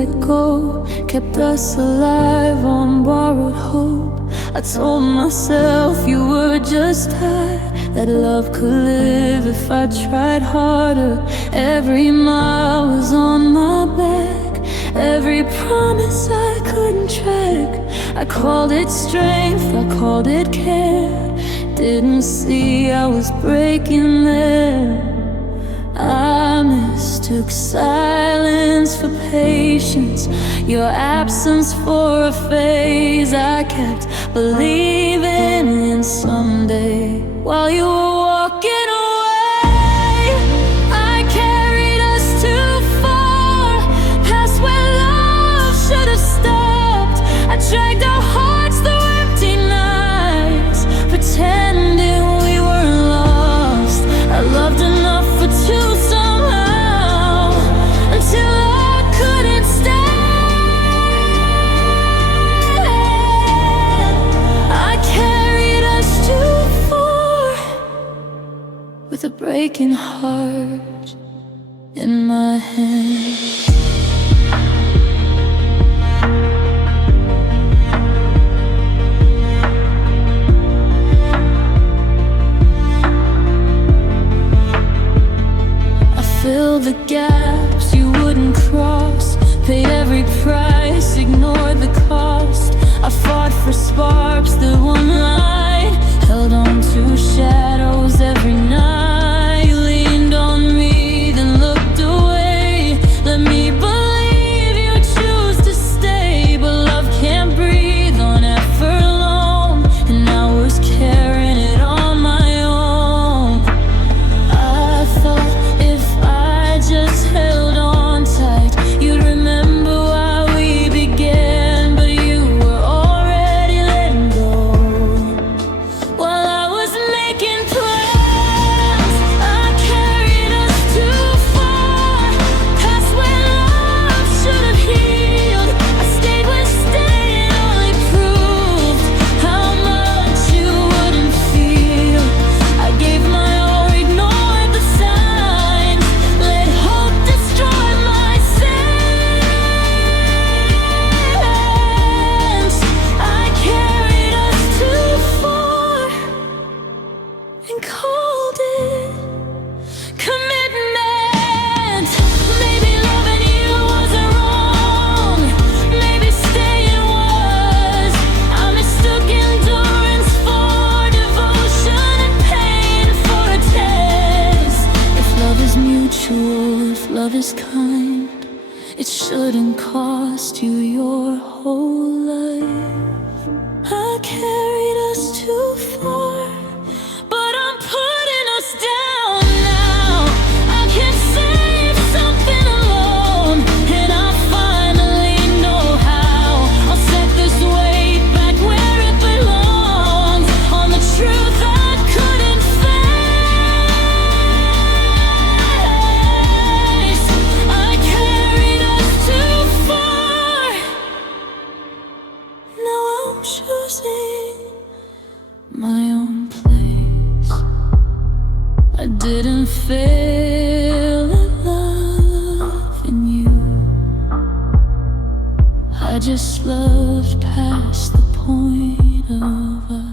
let go, kept us alive on borrowed hope. I told myself you were just tired, that love could live if I tried harder. Every mile was on my back, every promise I couldn't track. I called it strength, I called it care. Didn't see I was breaking there. I mistook silence for patience, your absence for a phase. I kept believing in someday while you were walking away. I carried us too far, past where love should have stopped. I dragged our hearts through empty nights, pretending we were lost. I loved enough for two somehow, until I couldn't stand. I carried us too far, with a breaking heart in my hand. Fill the gaps you wouldn't cross, paid every price, ignored the cost. I fought for sparks that one light, held on to shadows every night. You leaned on me, then looked away. Let me believe you choose to stay, but love can't breathe on effort alone, and I was carrying it on my own. I thought if I just held on tight, you'd remember why we began, but you were already letting go. While I was making plans, I carried us too far, past where love should have healed. I stayed when staying only proved how much you wouldn't feel. I gave my all, ignored the signs, let hope destroy my sense. I carried us too far and called it commitment. Maybe loving you wasn't wrong, maybe staying was. I mistook endurance for devotion and pain for a test. If love is mutual, if love is kind, it shouldn't cost you your whole life. I carried us too far, but I'm putting us down now. I can't save something alone, and I finally know how. I'll set this weight back where it belongs, on the truth I couldn't face. I carried us too far, now I'm choosing my own place. I didn't fail at loving you, I just loved past the point of us.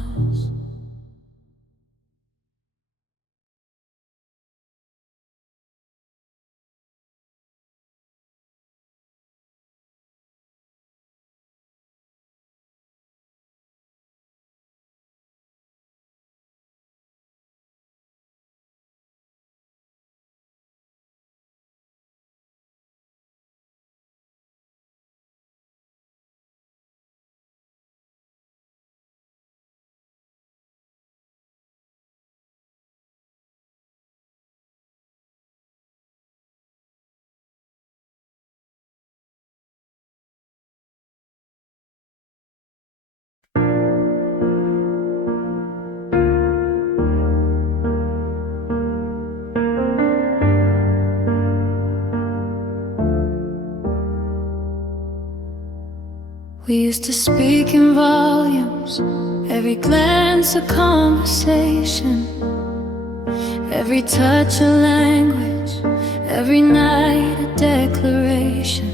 We used to speak in volumes, every glance a conversation, every touch a language, every night a declaration.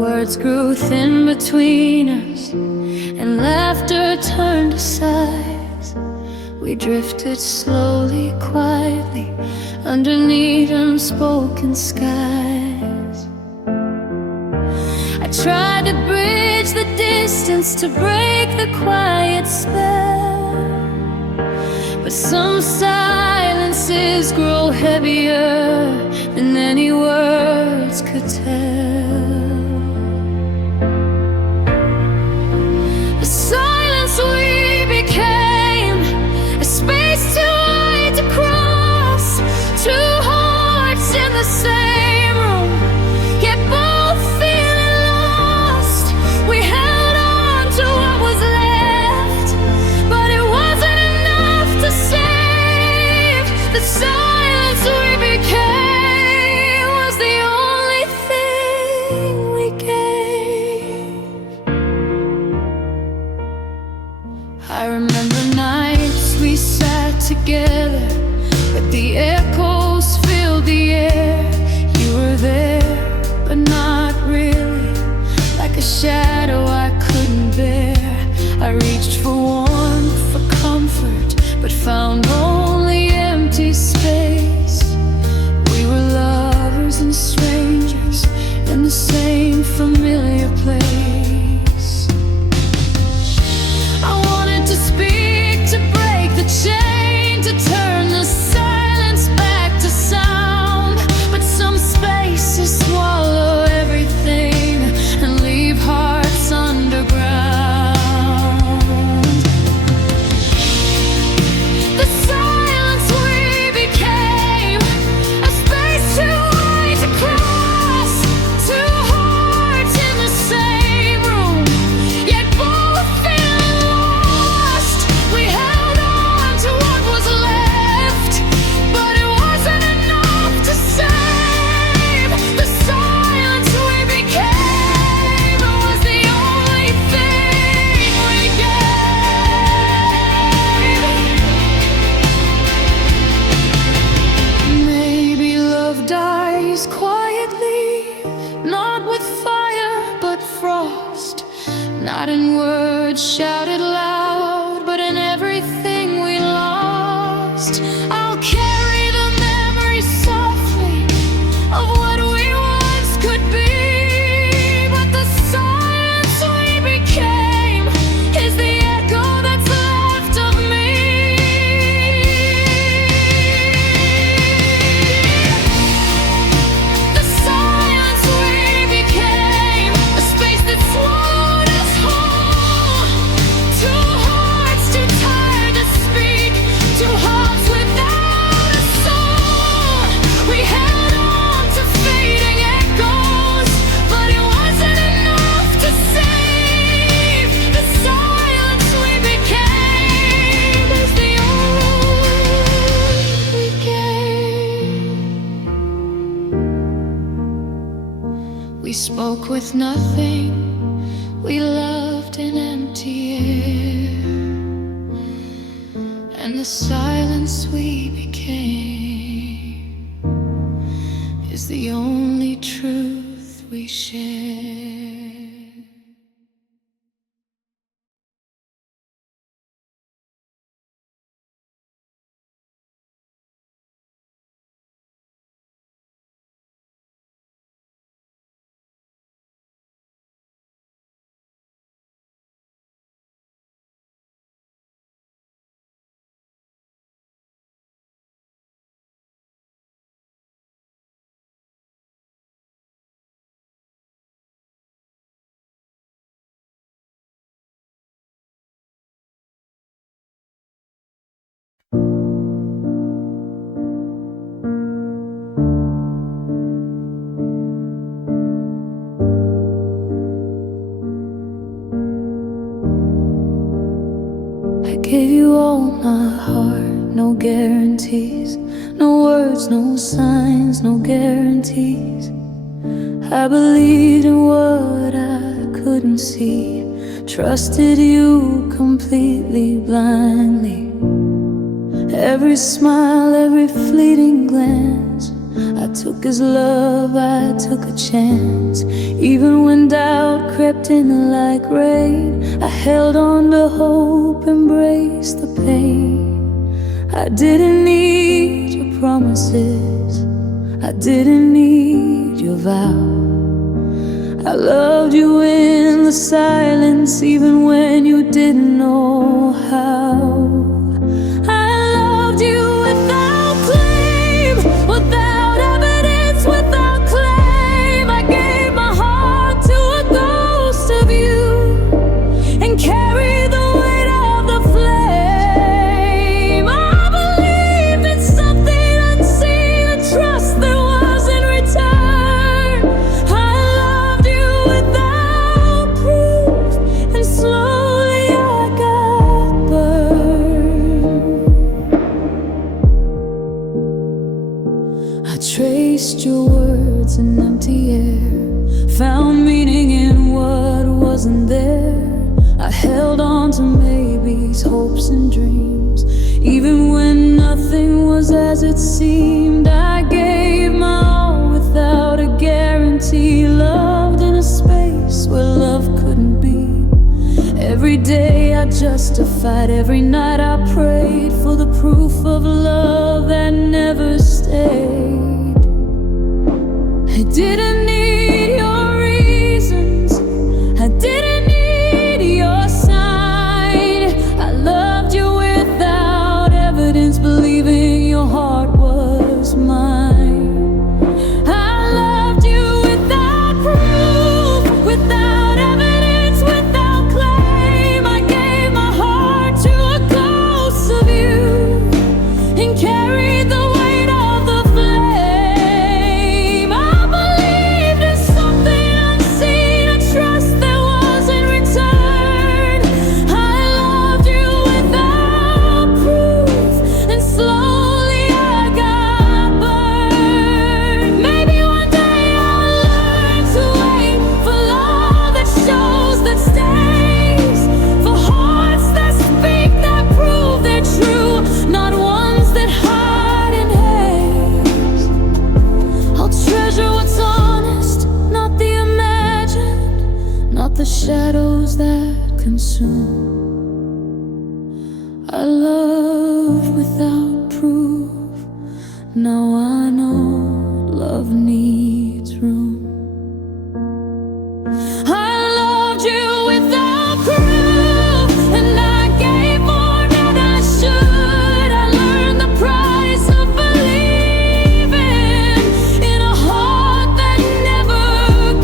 Words grew thin between us, and laughter turned to sighs. We drifted slowly, quietly, underneath unspoken skies. I tried to bridge the distance, to break the quiet spell, but some silences grow heavier than any words could tell. The silence we became, a space too wide to cross, two hearts in the same room, yet both feeling lost. We held on to what was left, but it wasn't enough to save. The silence we became was the only thing we gave. I remember nights we sat together, but the echoes filled the air. You were there, but not really, like a shadow I couldn't bear. I reached for warmth, for comfort, but found only empty space. We were lovers and strangers in the same familiar place. I wanted to speak, to break the chain, to turn the silence back to sound, but some spaces swallow everything and leave hearts underground. The silence we became, a space too wide to cross, two hearts in the same room, yet both feeling lost. We held on to what was left, but it wasn't enough to save. The silence we became was the only thing we gave. Maybe love dies quietly, not with fire but frost, not in words shouted loud, but in everything we lost. I'll carry the memory softly of what we once could be, but the silence we became is the echo that's left of me. The silence we became, a space that swallowed us whole. Two hearts too tired to speak, two hearts without a soul. We held on to fading echoes, but it wasn't enough to save. The silence we became is the only we gave. We spoke with nothing, we loved in empty air, and the silence we became is the only truth we share. I gave you all my heart, no guarantees, no words, no signs, no guarantees. I believed in what I couldn't see, trusted you completely, blindly. Every smile, every fleeting glance I took as love, I took a chance. Even when doubt crept in like rain, I held on to hope, embraced the pain. I didn't need your promises, I didn't need your vow. I loved you in the silence, even when you didn't know how. I loved you without claim, without evidence, without claim. I gave my heart to a ghost of you and carried the weight of the flame. I believed in something unseen, a trust that was in return. I loved you without proof, and slowly I got burned. I traced your words in empty air, found meaning in what wasn't there. I held on to maybes, hopes and dreams, even when nothing was as it seemed. I gave my all without a guarantee, loved in a space where love couldn't be. Every day I justified, every night I prayed for the proof of love that never stayed. I didn't need your reasons, I didn't need your sign. I loved you without evidence, believing your heart was mine. I loved you without proof, without evidence, without claim. I gave my heart to a ghost of you and carried the weight of the flame. I believed in something unseen, a trust that was in return. I loved you without proof, and slowly I got burned. Maybe one day I'll learn to wait for love that shows, that stays, for hearts that speak, that prove they're true, not ones that hide in haze. I'll treasure what's honest, not the imagined, not the shadows that consume. I love without proof, now I know love needs room. I loved you without proof, and I gave more than I should. I learned the price of believing in a heart that never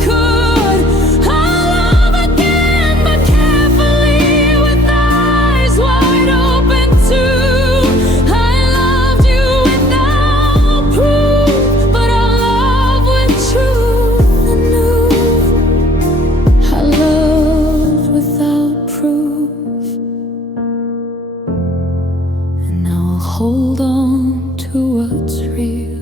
could. I love again, but carefully, with eyes wide open too. I loved you without proof, but I love with truth anew. I loved without proof, and now I'll hold on to what's real.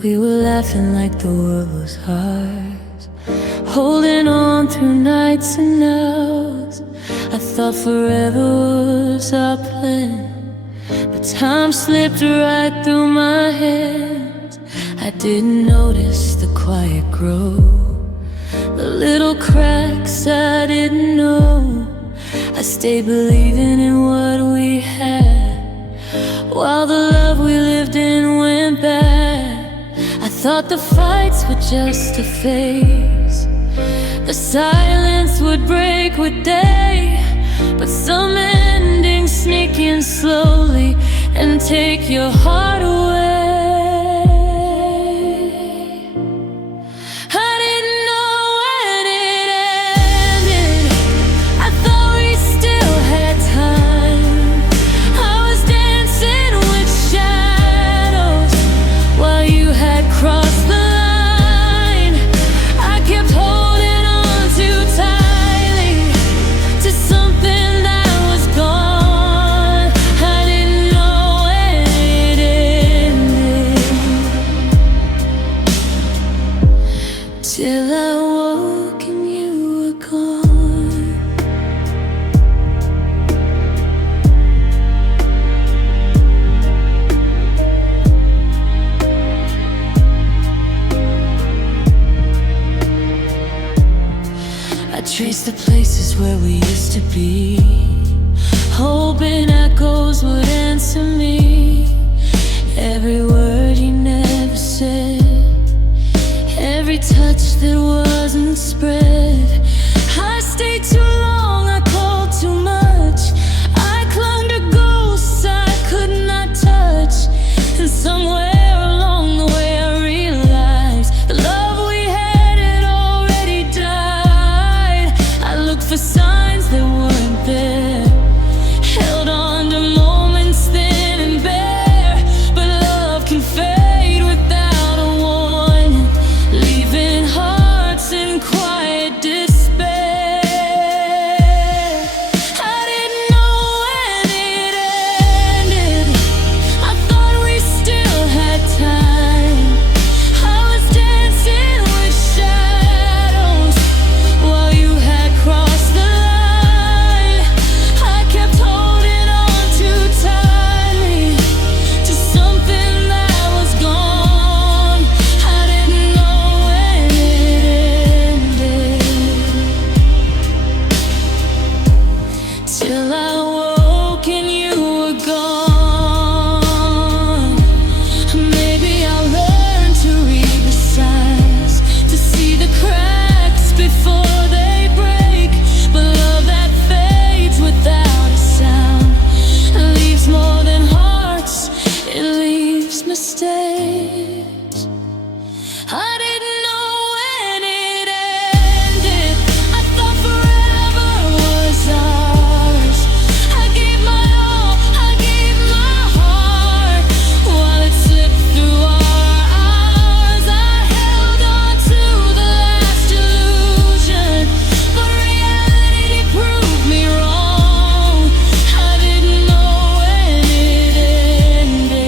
We were laughing like the world was ours, holding on through nights and hours. I thought forever was our plan, but time slipped right through my hands. I didn't notice the quiet grow, the little cracks I didn't know. I stayed believing in what we had, while the love we lived in went bad. I thought the fights were just a phase, The silence would break with day, but some endings sneak in slowly and take your heart away. I didn't know when it ended. I thought we still had time. I was dancing with shadows while you had crossed the line. I kept holding on too tightly to something that was gone. I didn't know when it ended, till I woke and you were gone. I traced the places where we used to be, hoping echoes would answer me. Every word you never said, every touch that wasn't spread. I stayed too long, I called too much. I clung to ghosts I could not touch. And somewhere along the way I realized the love we had already died. I looked for signs that weren't there, held on to moments thin and bare. But love can fade without a warning, leaving hearts in quiet despair. I didn't know when it ended. I thought we still had time. I was dancing with shadows while you had crossed the line. I kept holding on too tightly to something that was gone. I didn't know when it ended, till I woke and you were gone. Maybe I'll learn to read the signs, to see the cracks before they break. But love that fades without a sound leaves more than hearts, it leaves mistakes. I didn't know when it ended. I thought forever was ours. I gave my all, I gave my heart, while it slipped through our eyes. I held on to the last illusion, but reality proved me wrong. I didn't know when it ended.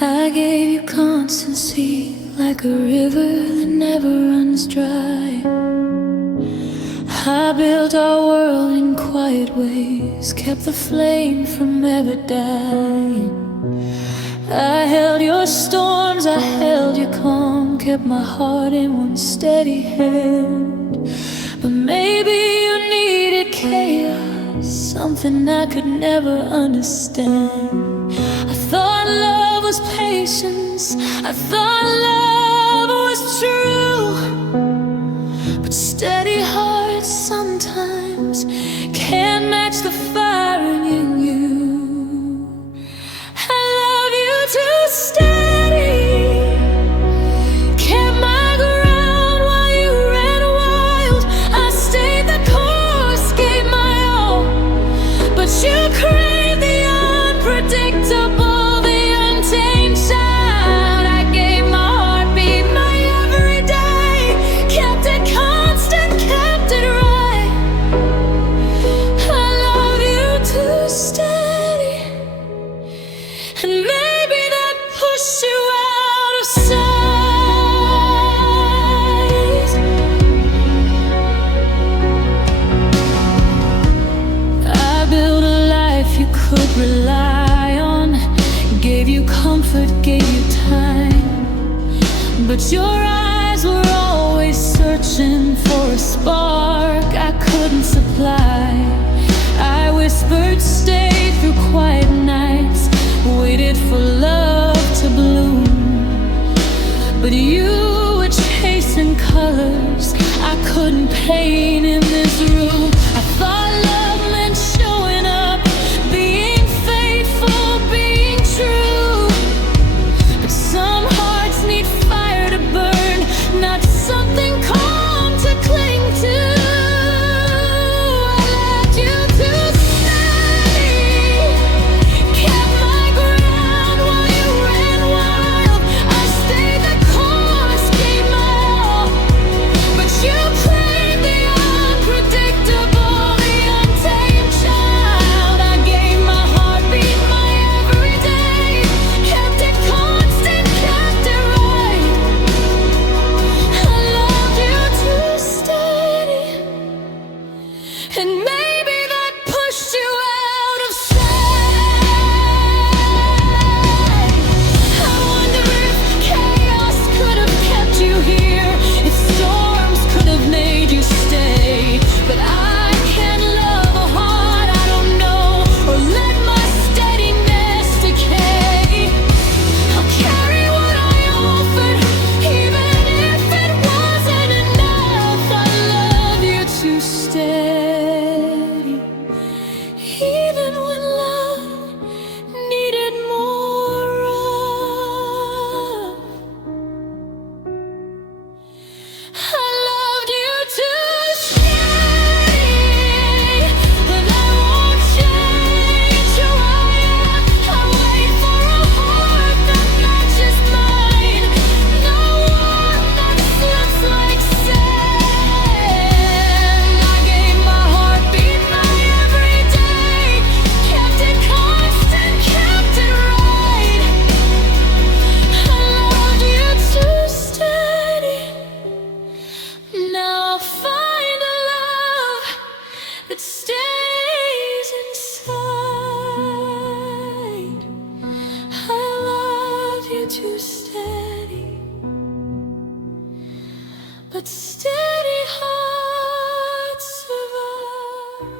I gave you constancy, like a river that never runs dry. I built our world in quiet ways, kept the flame from ever dying. I held your storms, I held your calm, kept my heart in one steady hand. But maybe you needed chaos, something I could never understand. I thought love was patience, I thought love was true, but steady hearts sometimes can't match the fire in you. I love you too steady, kept my ground while you ran wild. I stayed the pain in this room. I thought love meant showing up, being faithful, being true. But some hearts need fire to burn, not something calm to cling to. I left you to stay, kept my ground while you ran wild. I stayed the course, gave my all, but you played the unpredictable, the untamed child. I gave my heartbeat, my every day, kept it constant, kept it right. I loved you too steady, and maybe that pushed you out of sight. I wonder if chaos could have kept you here, if storms could have made you stay. But I can't love a heart I don't know, or let my steadiness decay. I'll carry what I offered, even if it wasn't enough. I love you too steady, even when love needed more of. I loved you too steady, but I won't change who I am. I wait for a heart that matches mine, no one that slips like sand. I gave my heartbeat, my every day, kept it constant, kept it right. I loved you too steady. Now I'll find a love that stays inside. I love you too steady, but steady hearts survive.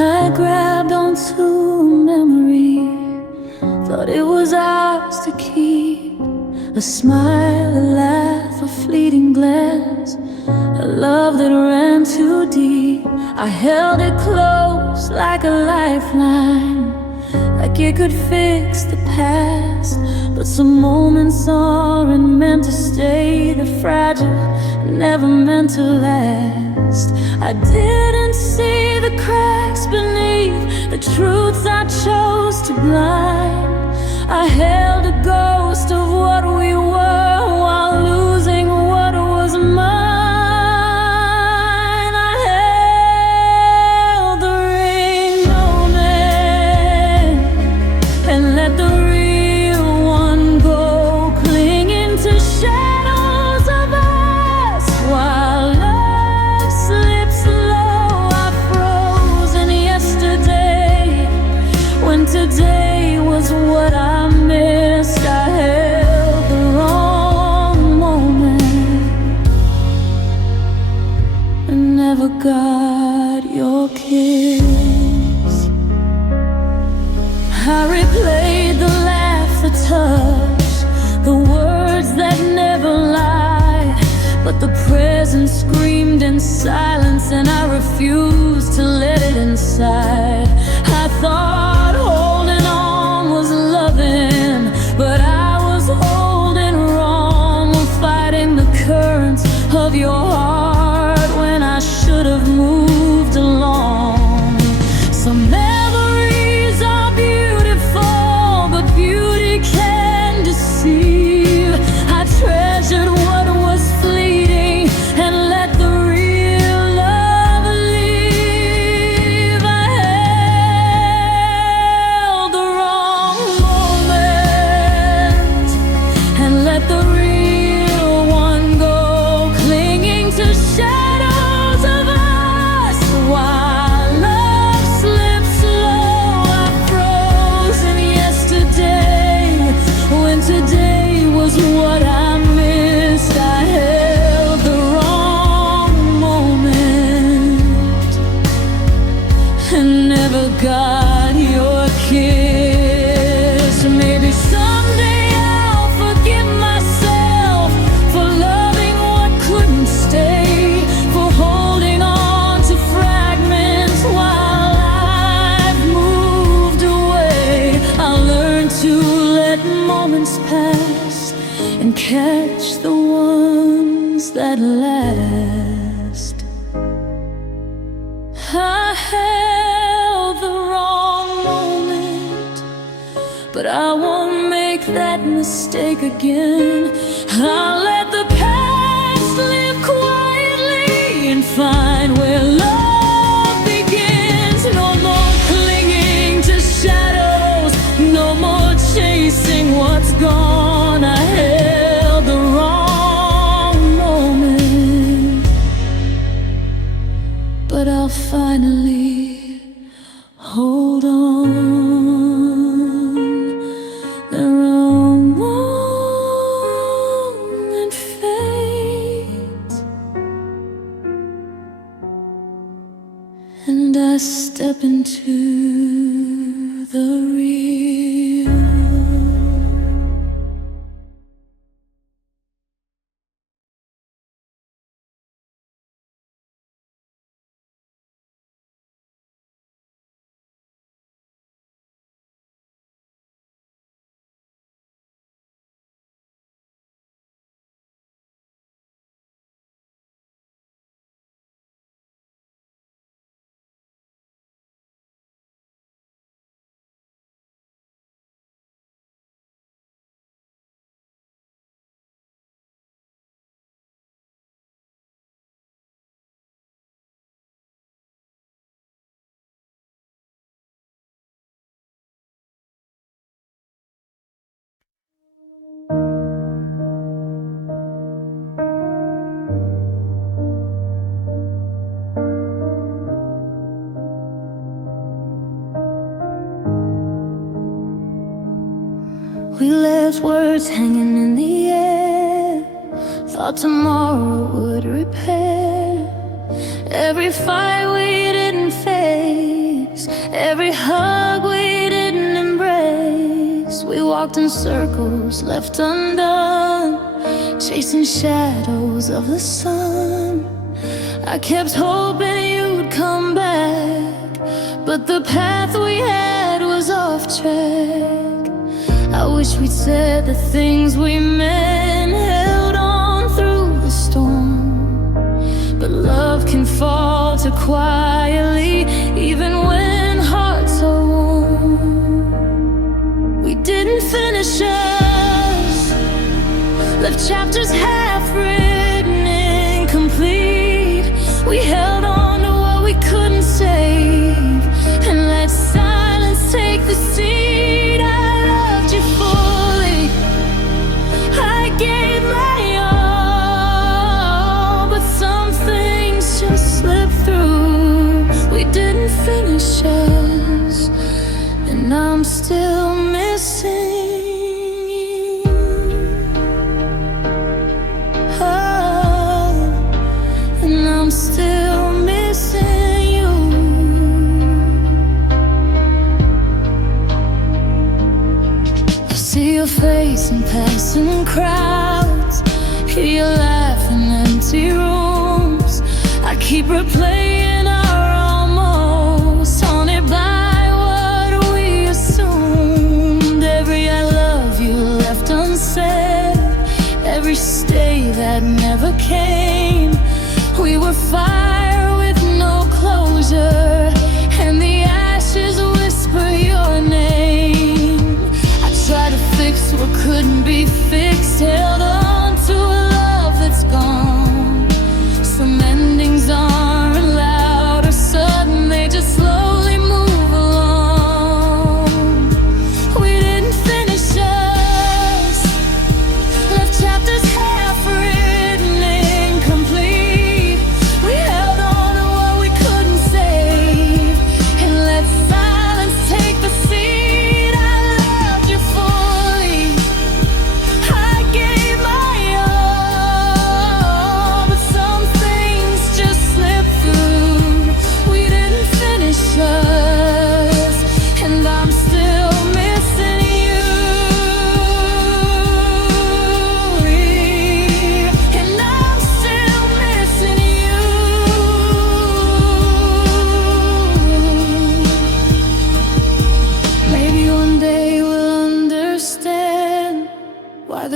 I grabbed onto a memory, thought it was ours to keep. A smile, a laugh, a fleeting glance, a love that ran too deep. I held it close like a lifeline, like it could fix the past. But some moments aren't meant to stay, they're fragile, never meant to last. I didn't see the cracks beneath the truths I chose to blind. I held a ghost of what we were while losing what was mine. I held the ring moment and let the real one go, clinging to shadows of us while love slips slow. I froze in yesterday when today was what I missed. I held the wrong moment and never got your kiss. I replayed the laugh, the touch, the words that never lied. But the present screamed in silence, and I refused to let it inside. I thought holding on was loving, but I was holding wrong, fighting the currents of your heart when I should have moved along. Some memories are beautiful, but beauty can deceive. I treasured what was fleeting and let the real love and never got your kiss. Maybe someday I'll forgive myself for loving what couldn't stay, for holding on to fragments while I've moved away. I'll learn to let moments pass and catch the ones that last. I held the wrong moment, but I won't make that mistake again. I'll let the past live quietly and find where love begins. No more clinging to shadows, no more chasing what's gone. I held the wrong moment, but I'll finally hold on. The wrong moment fades, and I step into the real. We left words hanging in the air, thought tomorrow would repair every fight we didn't face, every hug we didn't embrace. We walked in circles left undone, chasing shadows of the sun. I kept hoping you'd come back, but the path we had was off track. I wish we'd said the things we meant, held on through the storm. But love can falter quietly, even when hearts are warm. We didn't finish us, left chapters half written, incomplete. We held on to what we couldn't save, and let silence take the seat. Gave my all, but some things just slipped through. We didn't finish us, and I'm still missing you. Oh, and I'm still missing you. I see your face in passing crowds, hear you laugh in empty rooms. I keep replaying our almost, haunted by what we assumed. Every I love you left unsaid, every stay that never came. We were fire with no closure, and the ashes whisper your name. I tried to fix what couldn't be fixed, held on to a love that's gone. Some endings aren't loud or sudden, they just slowly move along. We didn't finish us, left chapters half written, incomplete. We held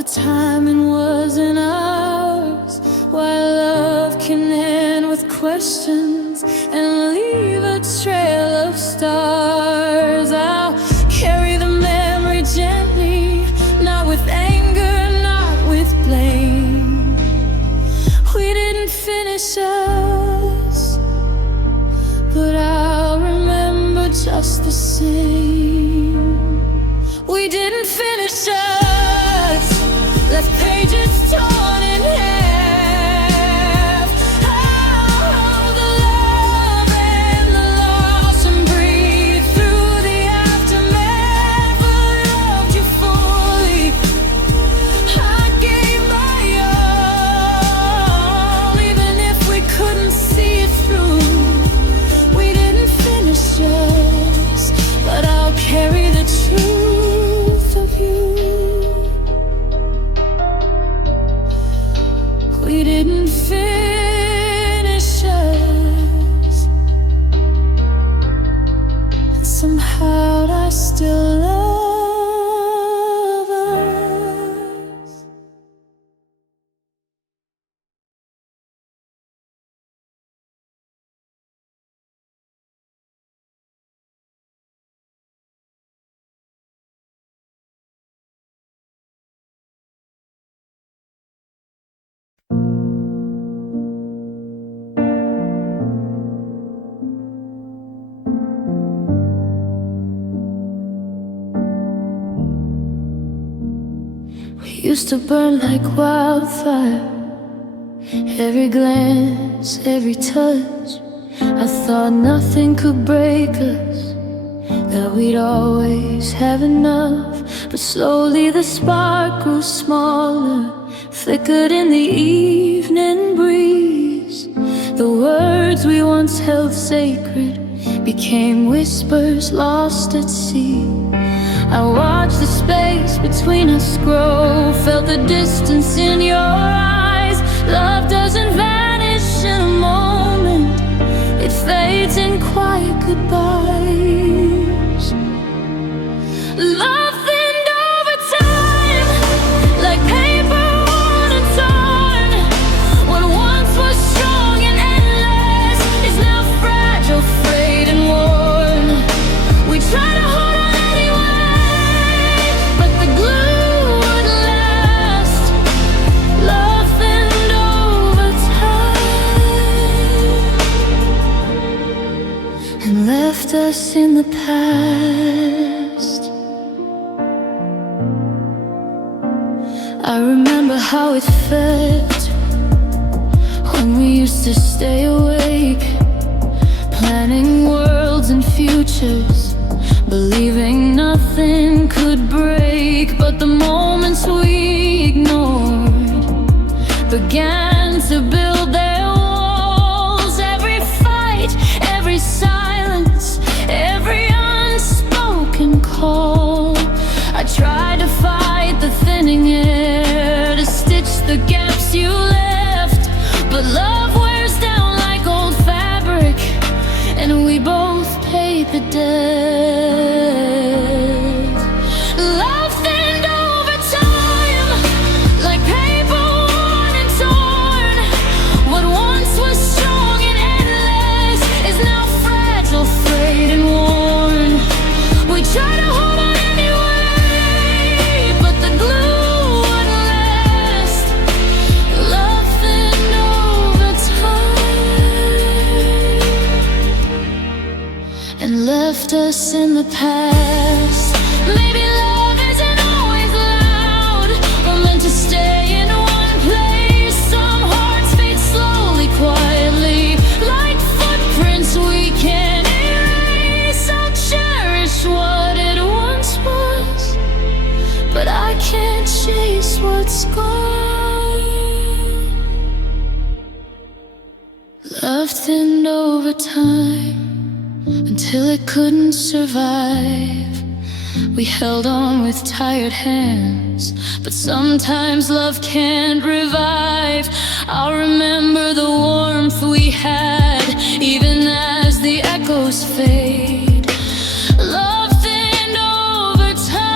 the timing wasn't ours. Why love can end with questions and leave a trail of stars. I'll carry the memory gently, not with anger, not with blame. We didn't finish us, but I'll remember just the same. We didn't finish us, left pages torn in half. Oh, the love and the loss, and breathe through the aftermath. I loved you fully, I gave my all, even if we couldn't see it through. We didn't finish us, but I'll carry the truth of you. We didn't finish us, and somehow I still love us. We used to burn like wildfire, every glance, every touch. I thought nothing could break us, that we'd always have enough. But slowly the spark grew smaller, flickered in the evening breeze. The words we once held sacred became whispers lost at sea. I watched the space between us grow, felt the distance in your eyes. Love doesn't vanish in a moment, it fades in quiet goodbyes. Love thinned over time, like paper worn and torn. What once was strong and endless is now fragile, frayed and worn. We try to hold on anyway, but the glue wouldn't last. Love thinned over time and left us in the past. I remember how it felt when we used to stay awake, planning worlds and futures, believing nothing could break. But the moments we ignored began to build their walls. Every fight, every silence, every unspoken call. I tried to fight the thinning air, to stitch the gaps you left, but love wears down like old fabric, and we both paid the debt. Love thinned over time, like paper worn and torn. What once was strong and endless is now fragile, frayed and worn. We try to hold on anyway, but the glue wouldn't last. Love thinned over time and left us in the past. Maybe love isn't always loud, we're meant to stay in one place. Some hearts fade slowly, quietly, like footprints we can't erase. I'll cherish what it once was, but I can't chase what's gone. Love thinned over time until it couldn't survive. We held on with tired hands, but sometimes love can't revive. I'll remember the warmth we had, even as the echoes fade. Love thinned over time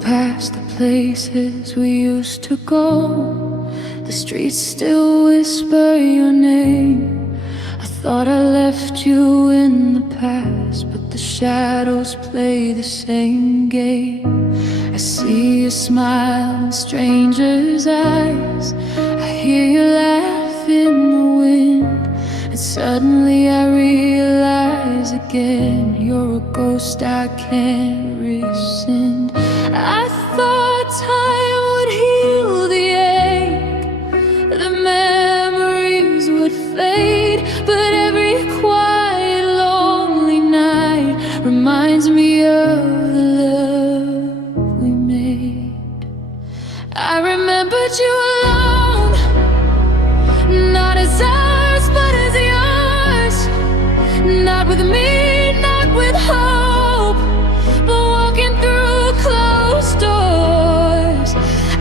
past the places we used to go. The streets still whisper your name. I thought I left you in the past, but the shadows play the same game. I see you smile in strangers' eyes. I hear you laugh in the wind, and suddenly I realize again, you're a ghost I can't rescind. I thought time would heal the ache, the memories would fade, but every quiet, lonely night reminds me of the love we made. I remembered you alone, not as ours, but as yours. Not with me, not with hope, but walking through closed doors.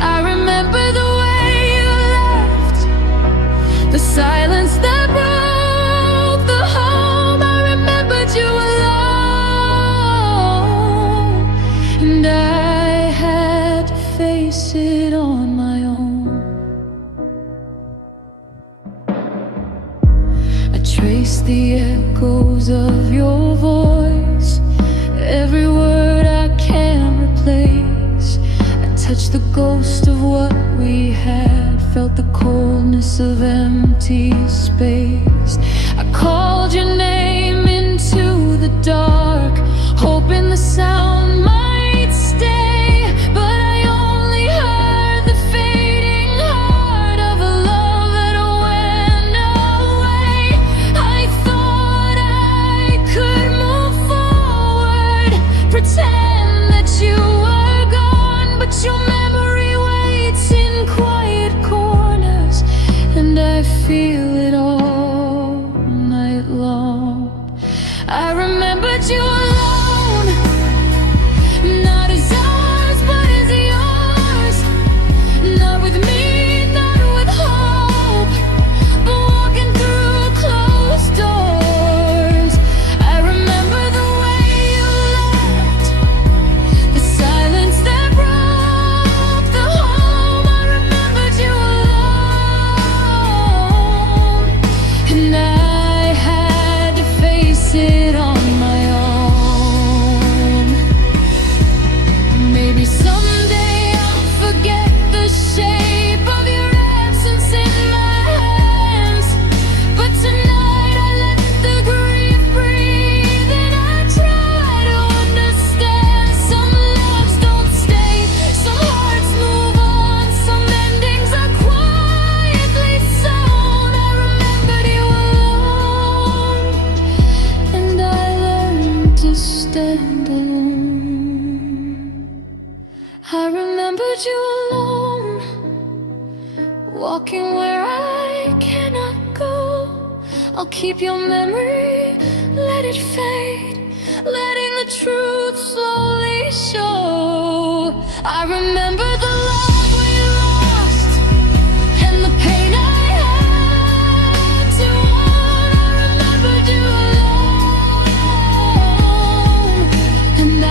I remember the way you left, the silence that broke the home. I remembered you alone, and I had to face it on my own. I traced the echoes of your voice, every word I can't replace. I touched the ghost of what we had, felt the coldness of empty space. I called your name into the dark, hoping the sound might stay, but I only heard the fading heart of a love that went away. I thought I could move forward, pretend that you were gone, but your memory waits in quiet corners, and I feel it all night long. I remembered you alone, not as ours, but as yours. Not with me, not with hope, but walking through closed doors. I remember the way you left, the silence that broke the home. I remembered you alone, and I had to face it on my own. Maybe someday I'll forget the shape of your absence in my hands, but tonight I let the grief breathe, and I try to understand. Some loves don't stay, some hearts move on, some endings are quietly sown. I remembered you alone, and I learned to stand alone. I remembered you alone, walking where I cannot go. I'll keep your memory, let it fade, letting the truth slowly show. I remember the love we lost, and the pain I had to own. I remembered you alone, and I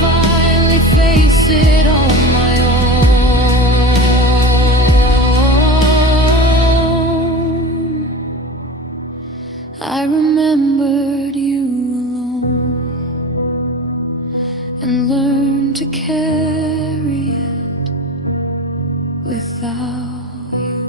finally face it on my own. I remembered you alone, and learned to carry it without you.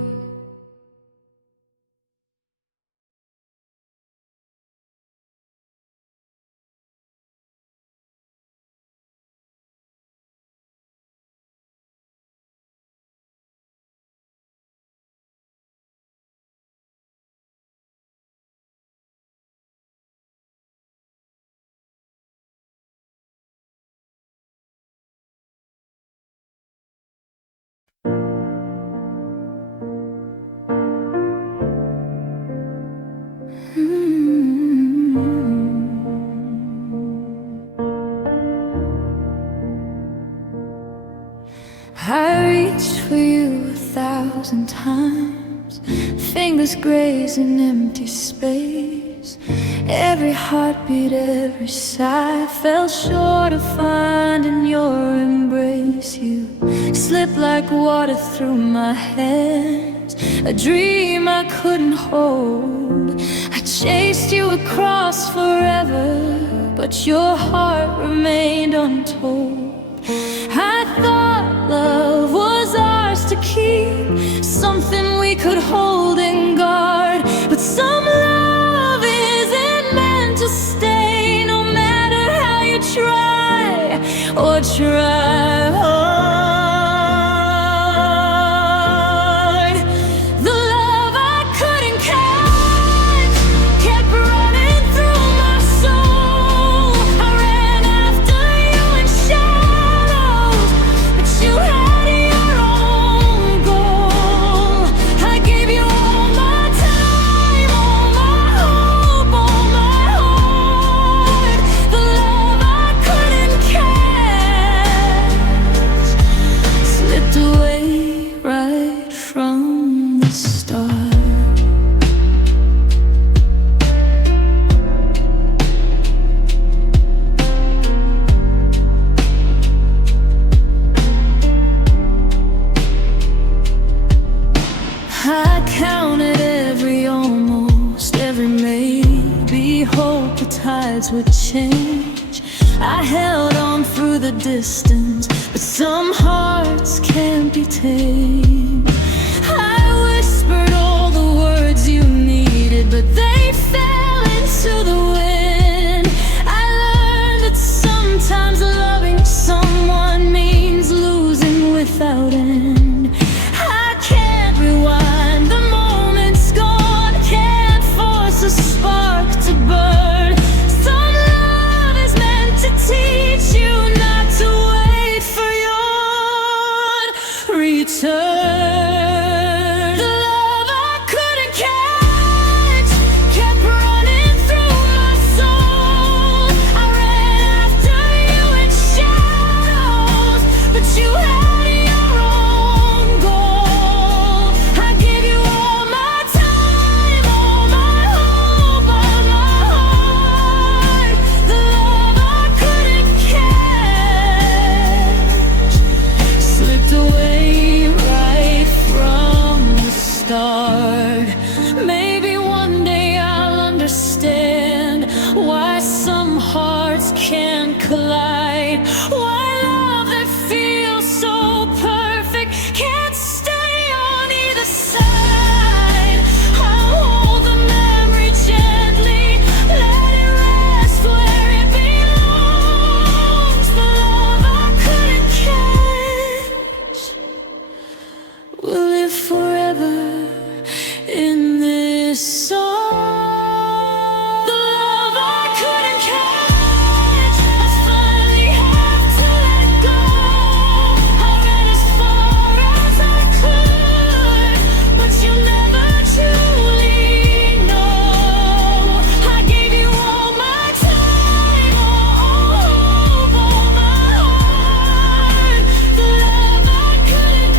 I reached for you 1,000 times, fingers graze in empty space. Every heartbeat, every sigh fell short of finding your embrace. slipped like water through my hands, a dream I couldn't hold. I chased you across forever, but your heart remained untold. I thought love was ours to keep, something we could hold and guard. But some love isn't meant to stay, no matter how you try or try hard. The love I couldn't catch kept running through my soul. I ran after you in shadows, but you had your own goal. I gave you all my time, all my hope, all my heart. The love I couldn't catch slipped away right from the start. I counted every almost, every maybe, hope the tides would change. I held on through the distance, but some hearts can't be tamed. I whispered all the words you needed, but they fell into the wind. I learned that sometimes loving someone means losing without end. I can't rewind, the moment's gone, can't force a spark to burn. Some love is meant to teach you not to wait for your return. The love I couldn't catch kept running through my soul. I ran after you in shadows, but you had your own goal. I gave you all my time, all my hope, all my heart. The love I couldn't catch slipped away right from the start. Maybe one day I'll understand why some hearts can't collide, why love that feels so perfect can't stay on either side. I'll hold the memory gently, let it rest where it belongs. The love I couldn't catch will live forever in this song. The love I couldn't catch, I finally have to let go. I ran as far as I could, but you never truly know. I gave you all my time, all hope, all my heart. The love I couldn't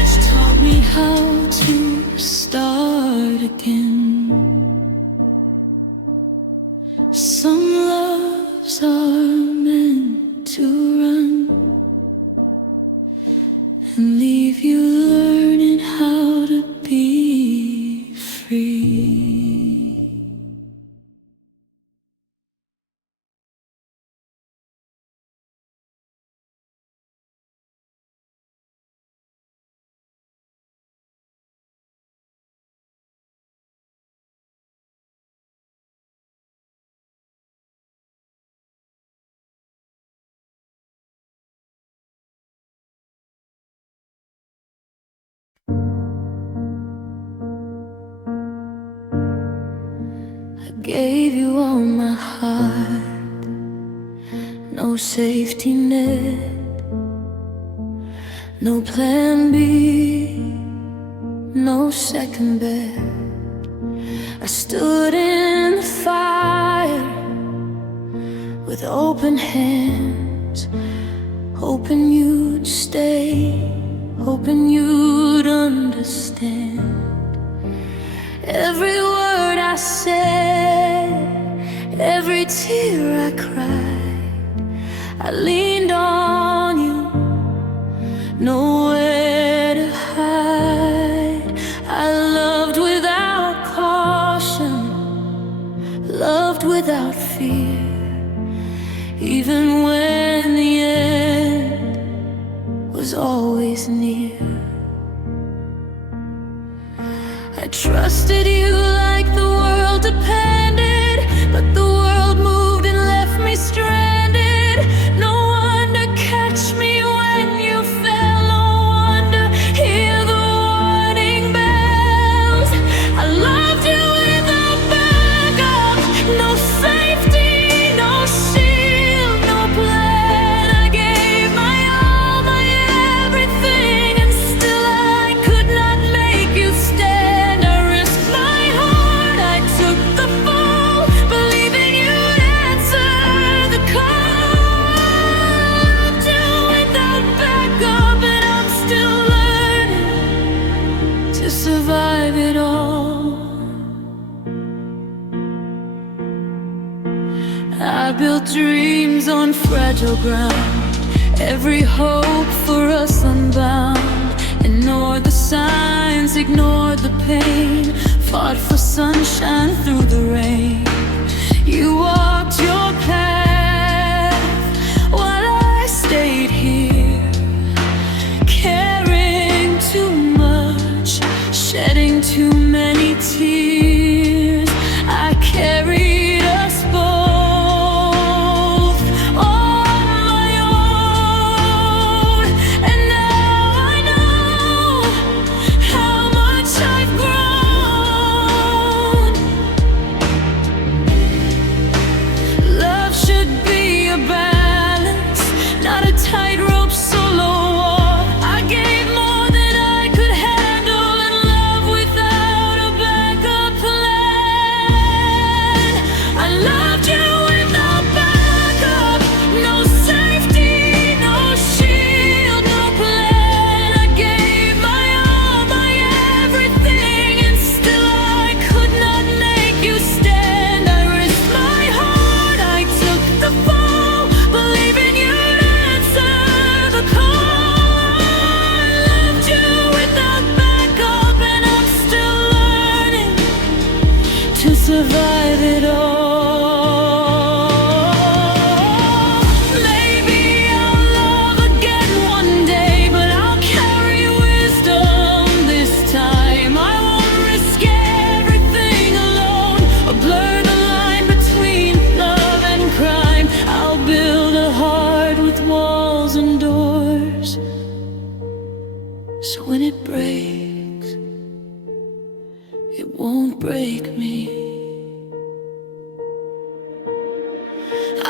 catch taught me how to start again. Some loves are meant to run and leave you learning how to be free. I gave you all my heart, no safety net, no plan B, no second bet. I stood in the fire with open hands, hoping you'd stay, hoping you'd understand. Every word I said, every tear I cried, I leaned on nowhere to hide. I loved without caution, loved without fear, even when the end was always near. I trusted you like the world depended, but the world moved and left me stranded. No one to catch me when you fell, no one to hear the warning bells. I loved you without backup, no safety, no shield, no plan. I gave my all, my everything, and still I could not make you stay. Survive it all. I built dreams on fragile ground, every hope for us unbound. Ignored the signs, ignored the pain, fought for sunshine through the rain. You walked your path while I stayed here, caring too much, shedding too many tears. I carried us both on my own, and now I know how much I've grown. Love should be a balance, not a tightrope solo war. I gave more than I could handle, and love without a backup plan. I loved you without backup, no safety, no shield, no plan. I gave my all, my everything, and still I could not make you stand. I risked my heart, I took the fall, believing you'd answer the call. I loved you without backup, and I'm still learning to survive it all. Maybe I'll love again one day, but I'll carry wisdom this time. I won't risk everything alone, or blur the line between love and crime. I'll build a heart with walls and doors, so when it breaks, it won't break me. I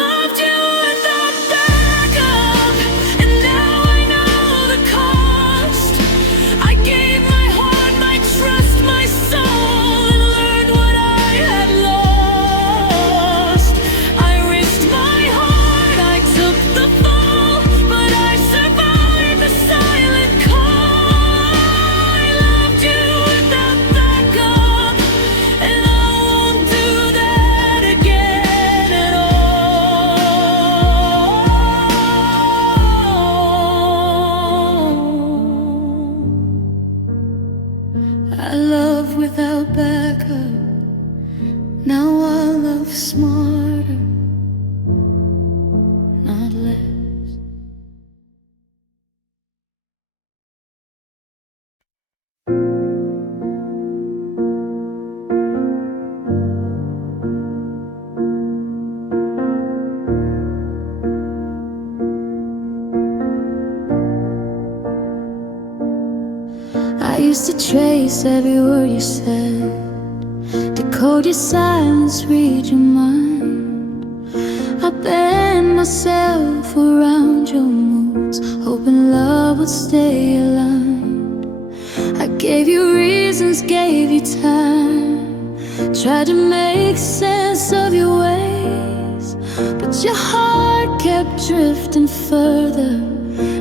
loved you without backup, and now I know the cost. I gave my heart, my trust, my soul, and learned what I had lost. I risked my heart, I took the fall, but I survived the silent call. I loved you without backup, and I won't do that again at all. I love without backup, now I love smarter, not less. I used to trace every word you said, decode your silence, read your mind. I bend myself around your moods, hoping love would stay aligned. I gave you reasons, gave you time, tried to make sense of your ways, but your heart kept drifting further,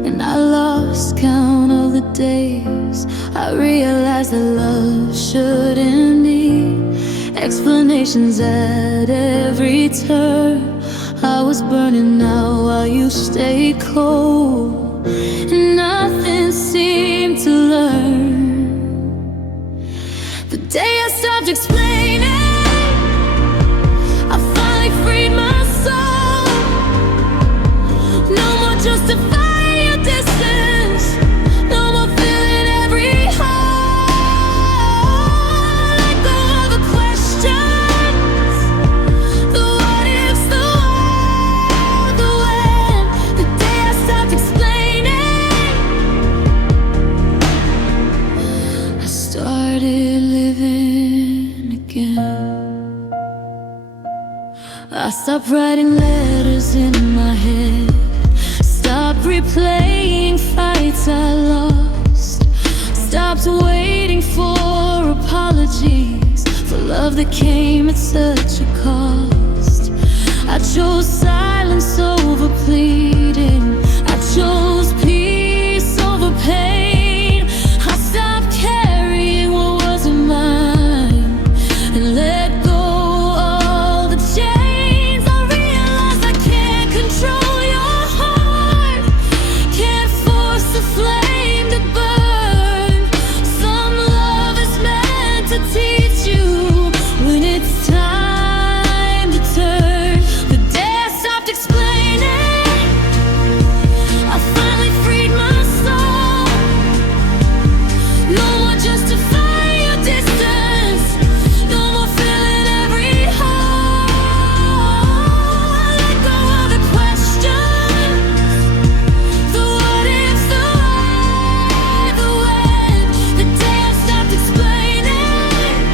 and I lost count of the days. I realized that love shouldn't need explanations at every turn. I was burning out while you stayed cold. and nothing seemed to learn. The day I stopped explaining, I finally freed my soul. No more justifying your distance, no more filling every hole. Let go of the questions, the what ifs, the why, the when. The day I stopped explaining, I started living again. I stopped writing letters in my head, stopped replaying fights I lost, stopped waiting for apologies for love that came at such a cost. I chose silence over pleading, I chose peace over pain. I stopped carrying what wasn't mine and let go all the chains. I realized I can't control your heart, can't force the flame to burn. Some love is meant to teach you when it's time to turn. The day I stopped explaining, I finally freed my soul. No more justifying your distance, no more filling every hole. Let go of the questions, the what ifs, the why, the when. The day I stopped explaining,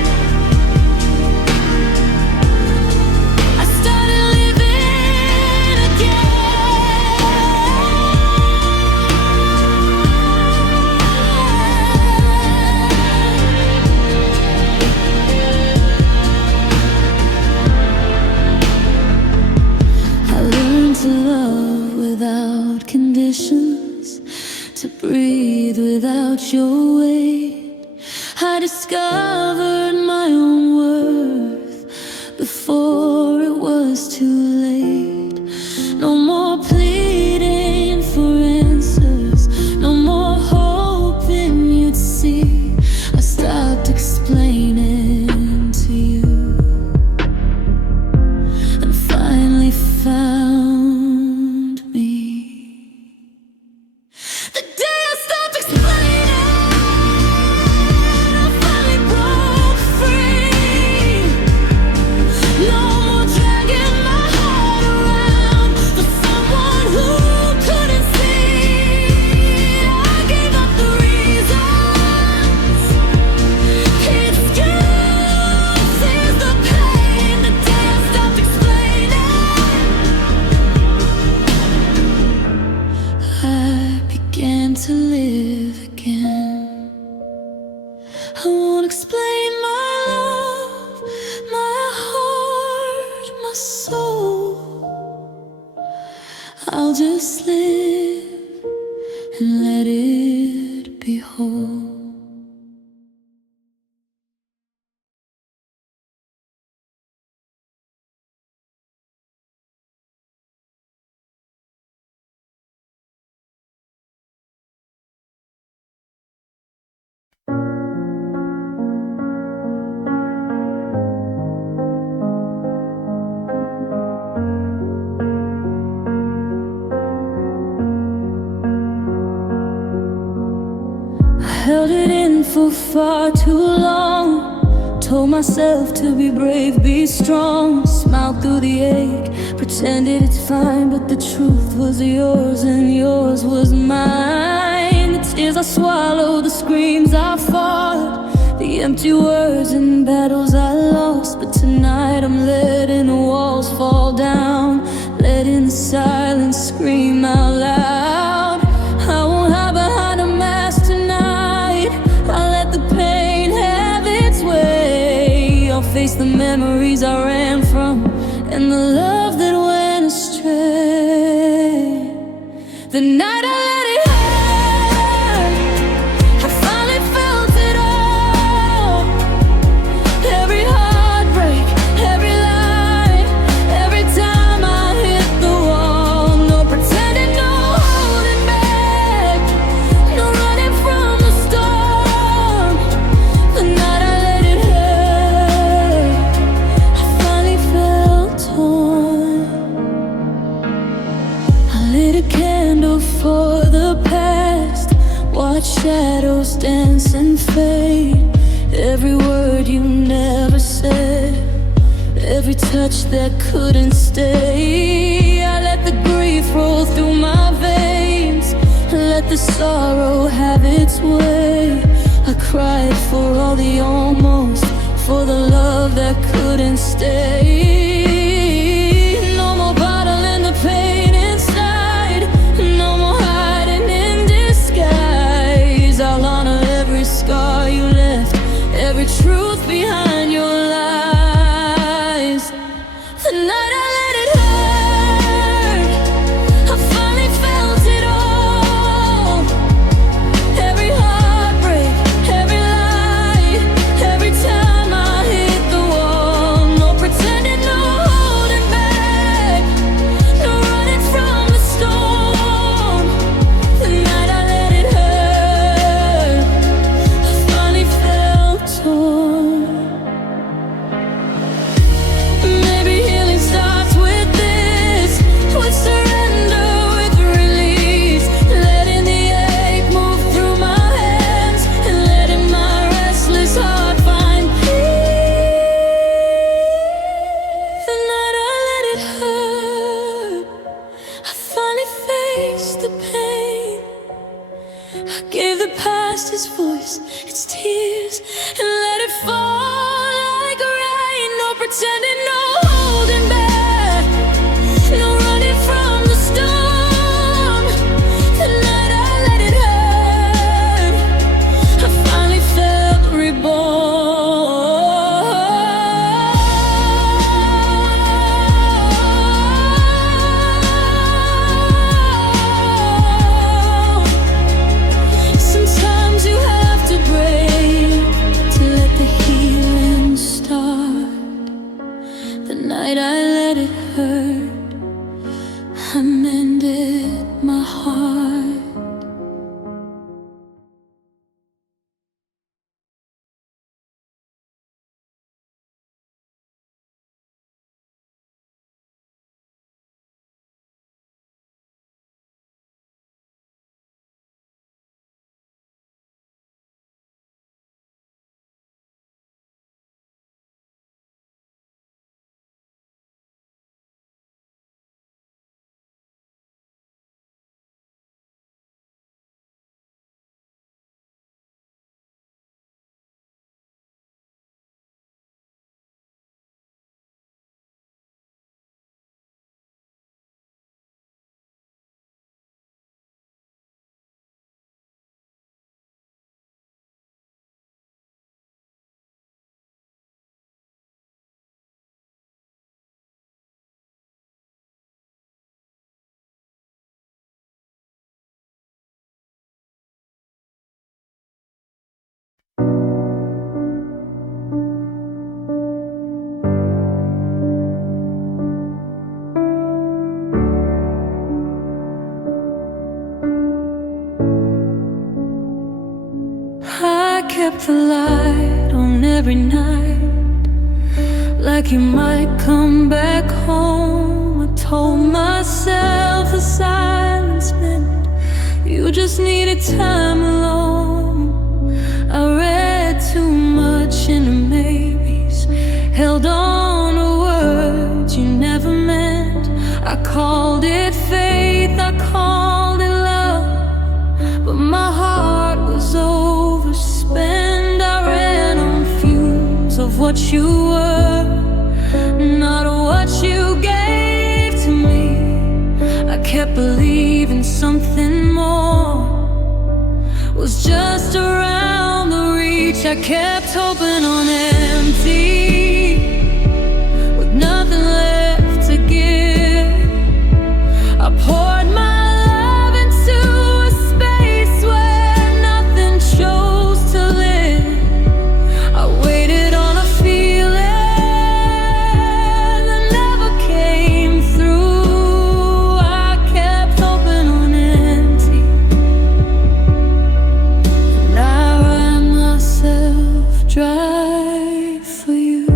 I started living again. I learned to love without conditions, to breathe without your weight. I discovered my own worth before it was too late. No more pleading for answers, no more hoping you'd see. I stopped explaining to you and finally found me. The day I stopped explaining, I finally broke free. No more dragging my heart around for someone who couldn't see. I gave up the reasons, excuses, the pain. The day I stopped explaining, I began to live again. I won't explain my love, my heart, my soul. I'll just live and let it be whole. Held it in for far too long, told myself to be brave, be strong. Smiled through the ache, pretended it's fine, but the truth was yours and yours was mine. The tears I swallowed, the screams I fought, the empty words and battles I lost. But tonight I'm letting the walls fall down, letting the silence scream out loud. I won't hide behind a mask tonight, I'll let the pain have its way. I'll face the memories I ran from and the love that went astray. The night I let it hurt, I finally felt it all. Every heartbreak, every lie, every time I hit the wall. No pretending, no holding back. lit a candle for the past, watch shadows dance and fade. Every word you never said, every touch that couldn't stay. I let the grief roll through my veins, let the sorrow have its way. I cried for all the almost, for the love that couldn't stay. No more bottling the pain inside, no more hiding in disguise. I'll honor every scar you left, every truth behind your lies. The night I let it hurt, I finally felt it all. Every heartbreak, every lie, every time I hit the wall. No pretending, no holding back, no running from the storm. The night I let it hurt, I finally felt torn. Maybe healing starts with this, with surrender, with release. Letting the ache move through my hands, and letting my restless heart find peace. The night I let it hurt, I finally faced the pain. I gave the past its voice, its tears, and let it fall like rain. No pretending, no holding back, no running from the storm. The night I let it hurt, I finally felt reborn. Sometimes you have to break to let the healing start. The night I let it hurt, I mended my heart. I kept the light on every night, like you might come back home. I told myself the silence meant you just needed time alone. I read too much into maybes, held on to words you never meant. I called it faith, I called it love, but my heart was overspent. I ran on fumes of what you were, not what you gave to me. I kept believing something more was just around the reach. I kept hoping on empty, with nothing left to give. I poured my love into a space where nothing chose to live. I waited on a feeling that never came through. I kept hoping on empty, and I ran myself dry for you.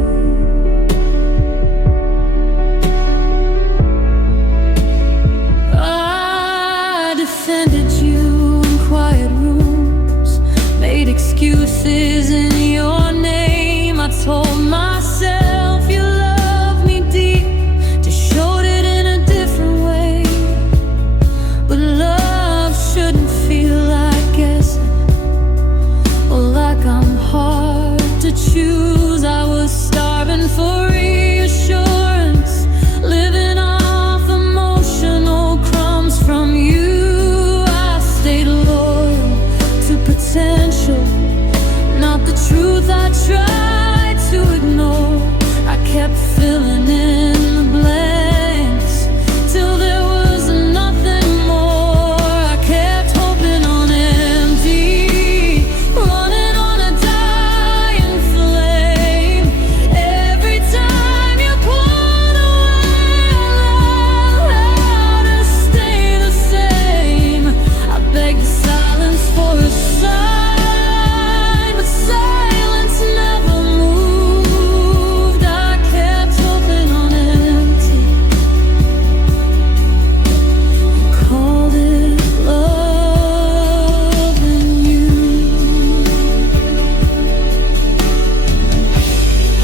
tried to ignore. I kept filling in the blanks till there was nothing more. I kept hoping on empty, running on a dying flame. Every time you pulled away, I learned how to stay the same. I begged the silence for a sign, but silence never moved. I kept hoping on empty. You called it loving you.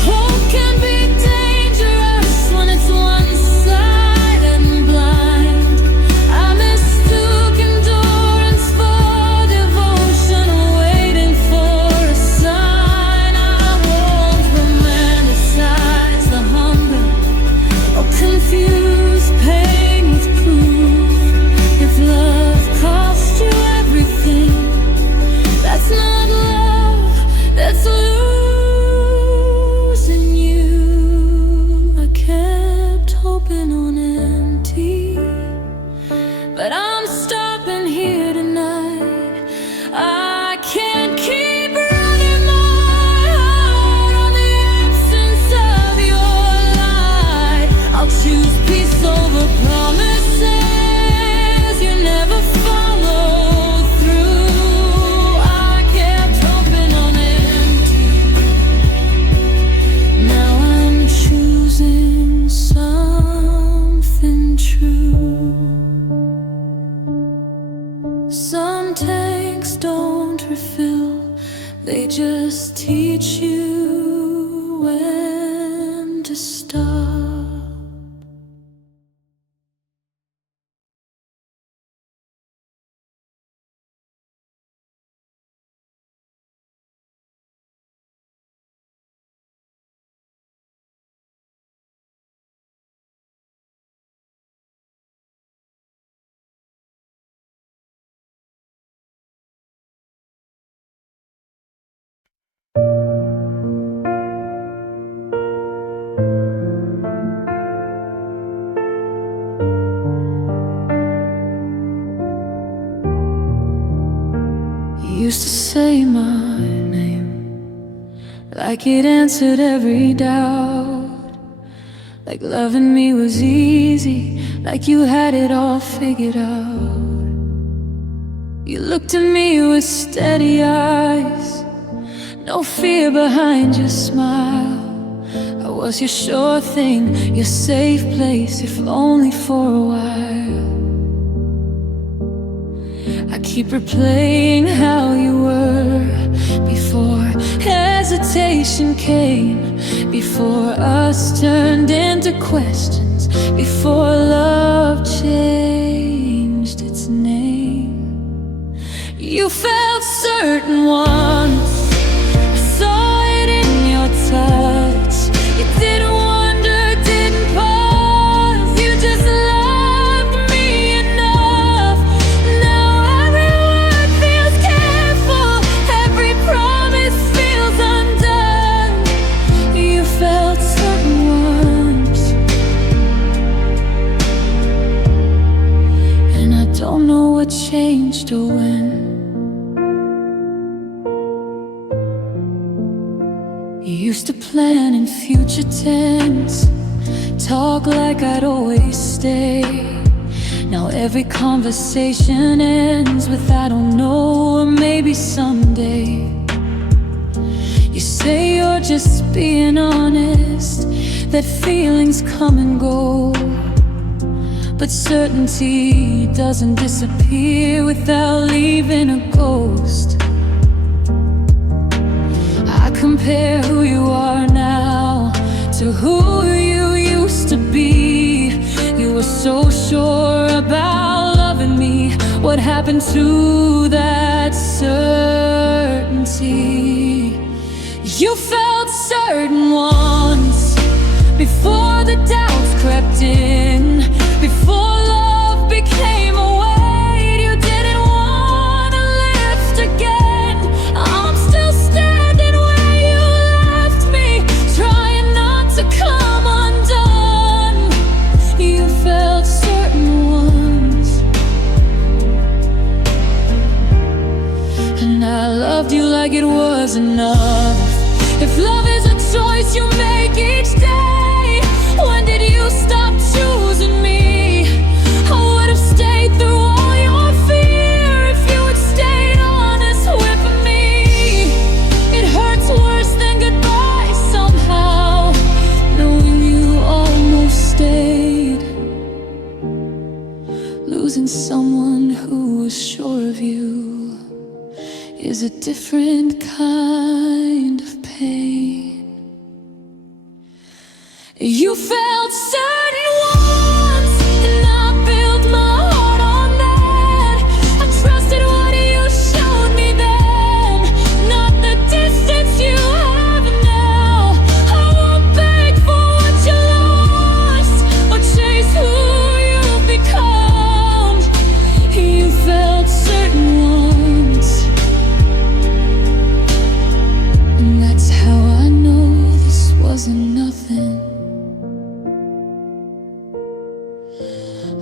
Hope can be dangerous when it's one-sided and blind. I mistook endurance for devotion, waiting for a sign. I won't romanticize the hunger or confuse pain with proof. If love cost you everything, that's not love, that's losing you. I kept hoping on empty, but I'm stopping here tonight. I can't keep running my heart on the absence of your light. I'll choose peace over promises you never followed through. I kept hoping on empty. Now I'm choosing something true. Some tanks don't refill, they just teach you when to stop. You used to say my name like it answered every doubt, like loving me was easy, like you had it all figured out. You looked at me with steady eyes, no fear behind your smile. I was your sure thing, your safe place, if only for a while. I keep replaying how you were before hesitation came, before us turned into questions, before love changed its name. You felt certain once, I saw it in your touch. You didn't wonder, didn't pause, you just loved me enough. Now every word feels careful, every promise feels undone. You felt certain once, and I don't know what changed or when. You used to plan in future tense, talk like I'd always stay. Now every conversation ends with I don't know, or maybe someday. You say you're just being honest, that feelings come and go, but certainty doesn't disappear without leaving a ghost. I compare who you are now to who you used to be. You were so sure about loving me. What happened to that certainty? You felt certain once, before the doubts crept in, before love became a weight you didn't want to lift again. I'm still standing where you like it was enough. If love is a choice you make each day, when did you stop choosing me? I would have stayed through all your fear if you had stayed honest with me. It hurts worse than goodbye somehow, knowing you almost stayed. Losing someone who was sure of you is a different kind of pain. You felt certain once, and I built my heart on that. I trusted what you showed me then, not the distance you have now. I won't beg for what you lost, or chase who you've become. You felt certain once, and that's how I know this wasn't nothing.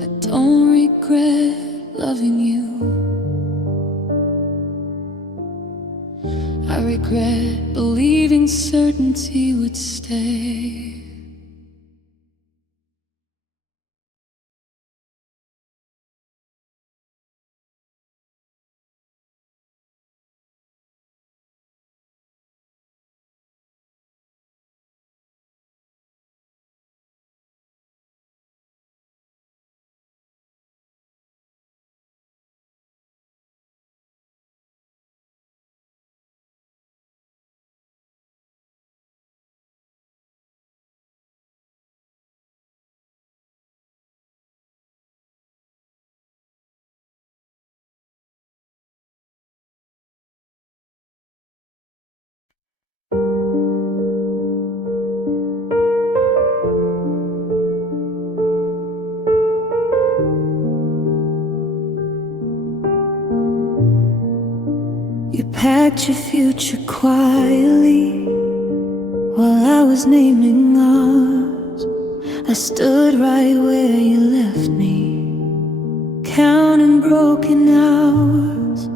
I don't regret loving you. I regret believing certainty would stay. You packed your future quietly while I was naming ours. I stood right where you left me, counting broken hours.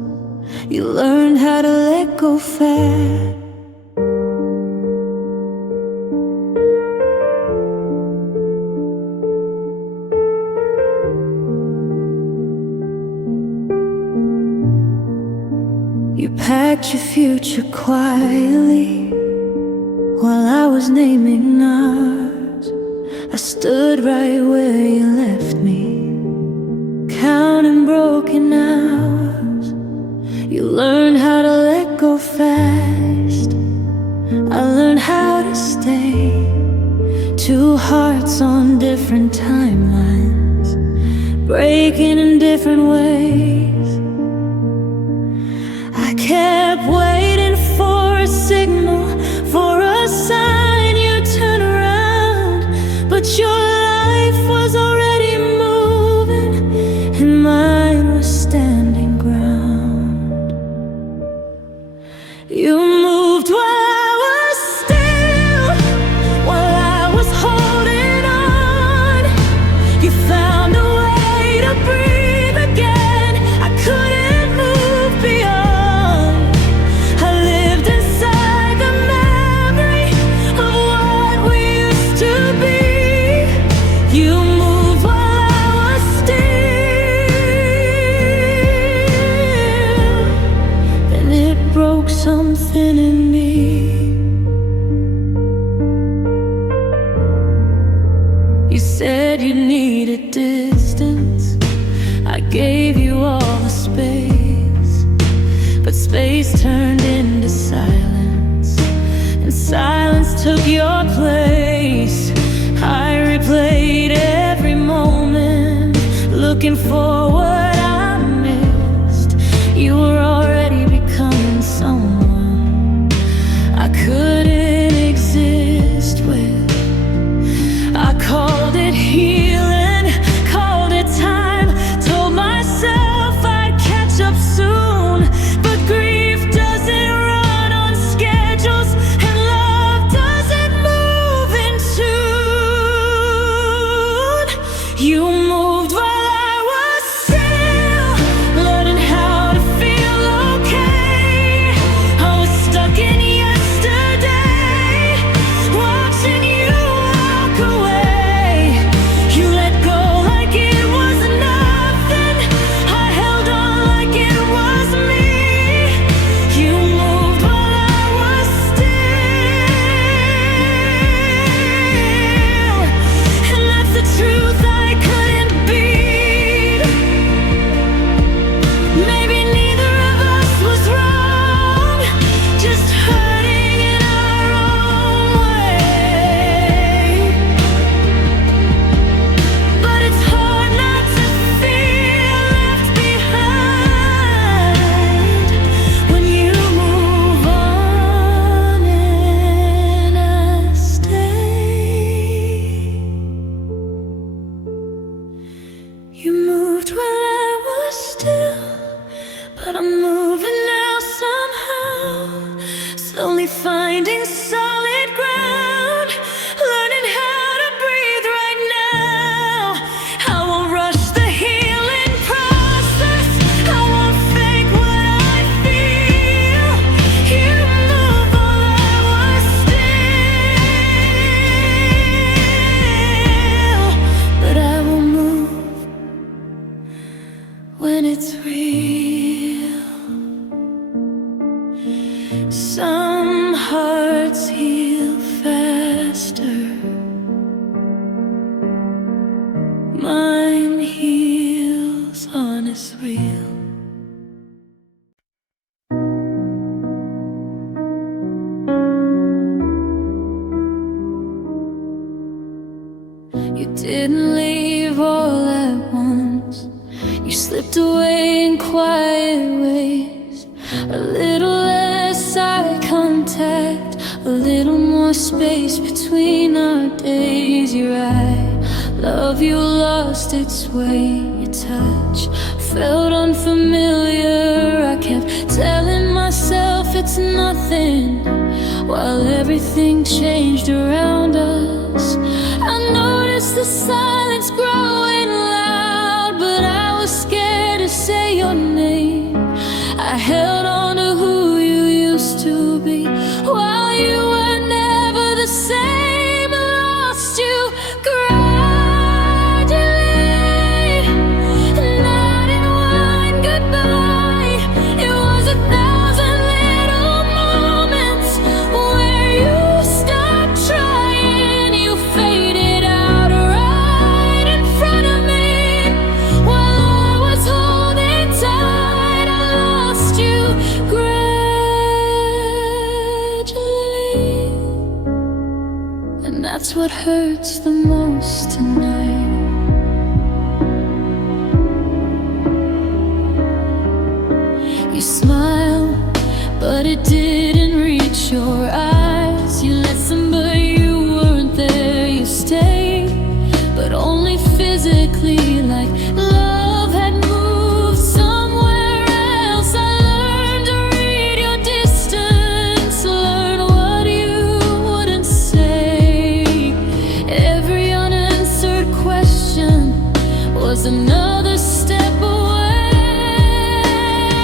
You learned how to let go fast. You packed your future quietly while I was naming ours. I stood right where you left me, counting broken hours. You learned how to let go fast. I learned how to stay. Two hearts on different timelines, breaking in different ways. I kept waiting for a signal, for a sign you'd turn around, but your life was already moving and mine was standing ground. You moved while I was still, while I was holding on. You found a way to breathe again. I couldn't move beyond. I lived inside the memory of what we used to be. You moved while I was still, and it broke something in me. You said you needed distance. I gave you all the space, but space turned into silence, and silence took your place. I replayed every moment, looking for what I missed. You were already becoming someone I couldn't exist with. I called it healing, called it time, told myself I'd catch up soon. But grief doesn't run on schedules, and love doesn't move in tune. You moved while I was still, learning how to feel But I'm moving now somehow, slowly finding solid ground, learning how to breathe right now. I won't rush the healing process, I won't fake what I feel. You move while I was still, but I will move when it's real. Some hearts heal faster, mine heals on its real. You didn't leave all at once, you slipped away in quiet ways. A little less eye contact, a little more space between our days. Your love you lost its way. Your touch felt unfamiliar. I kept telling myself it's nothing, while everything changed around us. I noticed the silence growing loud, but I was scared to say your name. I held on to who you used to be, while you were never the same. I lost you gradually, not in one goodbye. It was 1,000 little moments where you stopped trying. You faded out right in front of me, while I was holding tight. I lost you gradually, and that's what hurts the most tonight. You smiled, but it didn't reach your eyes. You listened, but you weren't there. You stayed, but only physically, like love had moved somewhere else. I learned to read your distance, learn what you wouldn't say. Every unanswered question was another step away.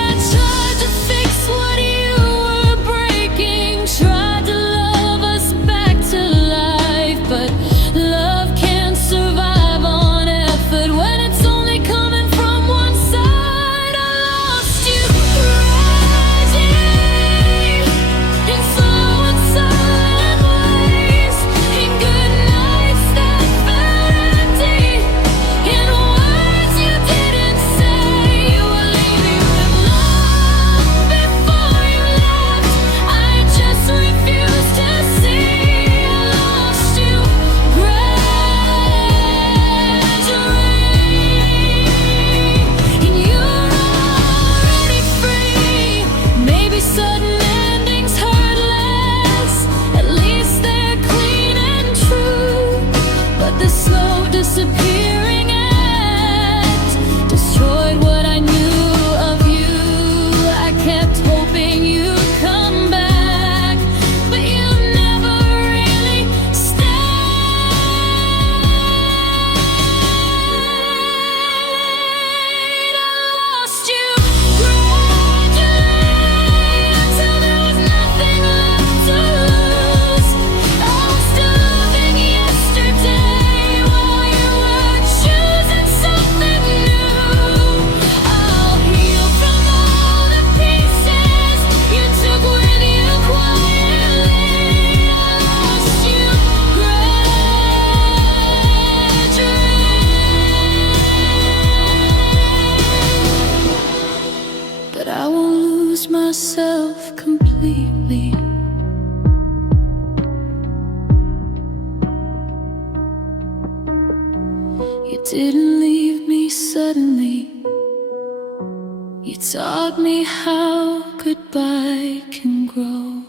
I tried to fix what you were breaking, tried to love us back to life, but love can't survive on effort when it's only coming from one side. I lost you gradually, in slow and silent ways, in good nights that felt empty, in words you didn't say. You were leaving with love before you left. I just refused to see. I lost you gradually, and you're already free. Maybe sudden endings hurt less, at least they're clean and true. But the slow disappearing act destroyed what I knew of you. I kept hoping you'd come back, but you never really stayed. I lost you gradually, until there was nothing left to lose. I was still loving yesterday, while you were choosing something new. I'll heal from all the pieces you took with you quietly. I lost you gradually, but I won't lose myself completely. You didn't leave me suddenly, you taught me how goodbye can grow.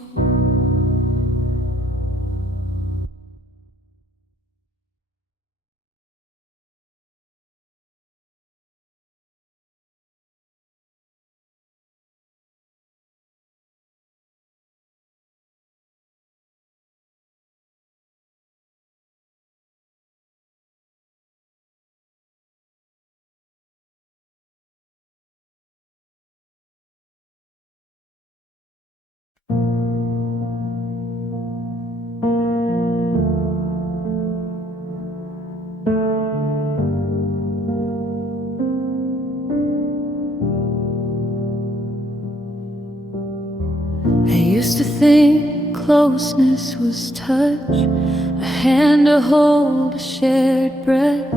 used to think closeness was touch, a hand to hold, a shared breath.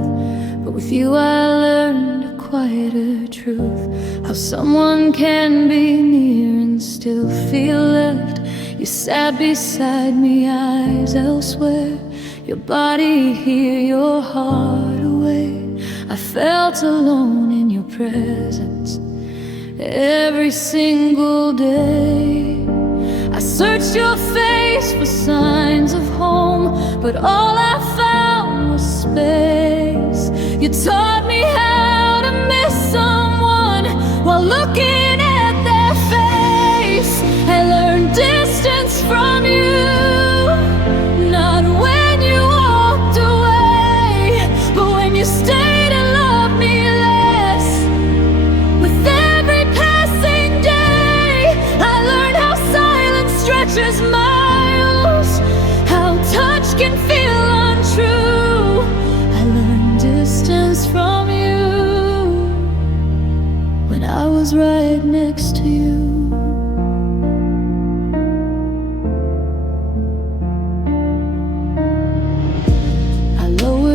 But with you I learned a quieter truth, how someone can be near and still feel left. You sat beside me, eyes elsewhere, your body here, your heart away. I felt alone in your presence every single day. I searched your face for signs of home, but all I found was space. You taught me how to miss someone while looking at their face. I learned distance from you, not when you walked away, but when you stayed and loved me less. With every passing day, I learned how silence stretches miles, how touch can feel untrue. I learned distance from you when I was right next to you.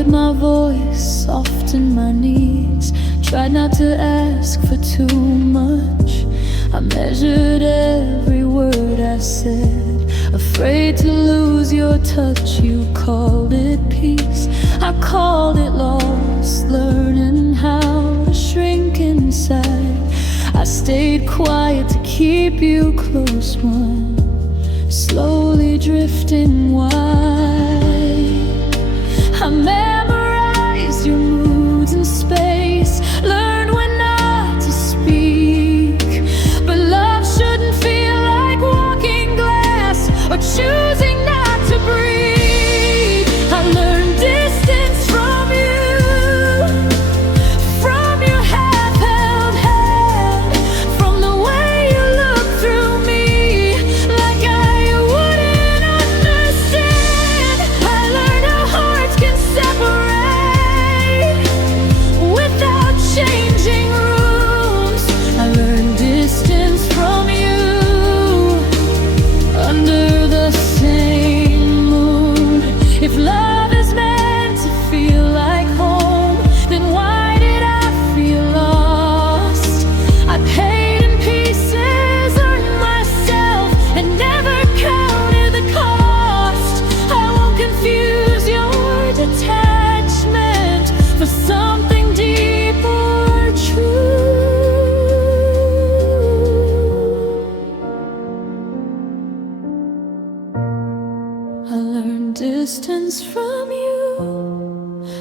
My voice softened my needs, tried not to ask for too much. I measured every word I said, afraid to lose your touch. You called it peace, I called it loss, learning how to shrink inside. I stayed quiet to keep you close, one slowly drifting wide. I memorized your moods in space, learned when not to speak. But love shouldn't feel like walking glass or choosing not to breathe. I learned distance from you, from your half-held hand, from the way you look through me like I wouldn't understand. I learned how hearts can separate without changing rooms. I learned distance from you under the same moon. If love is meant to feel like home, then why did I feel lost? I paid in pieces, earned myself, and never counted the cost. I won't confuse your detachment for something deep or true. I learned distance from you,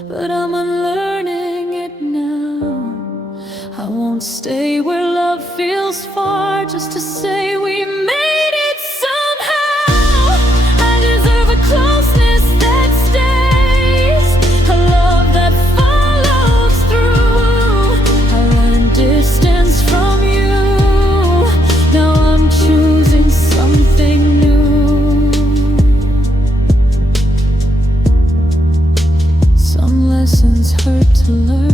but I'm unlearning it now. I won't stay where love feels far just to say we made it somehow. I deserve a closeness that stays, a love that follows through. I learned distance from you, now I'm choosing something new. Some lessons hurt to learn.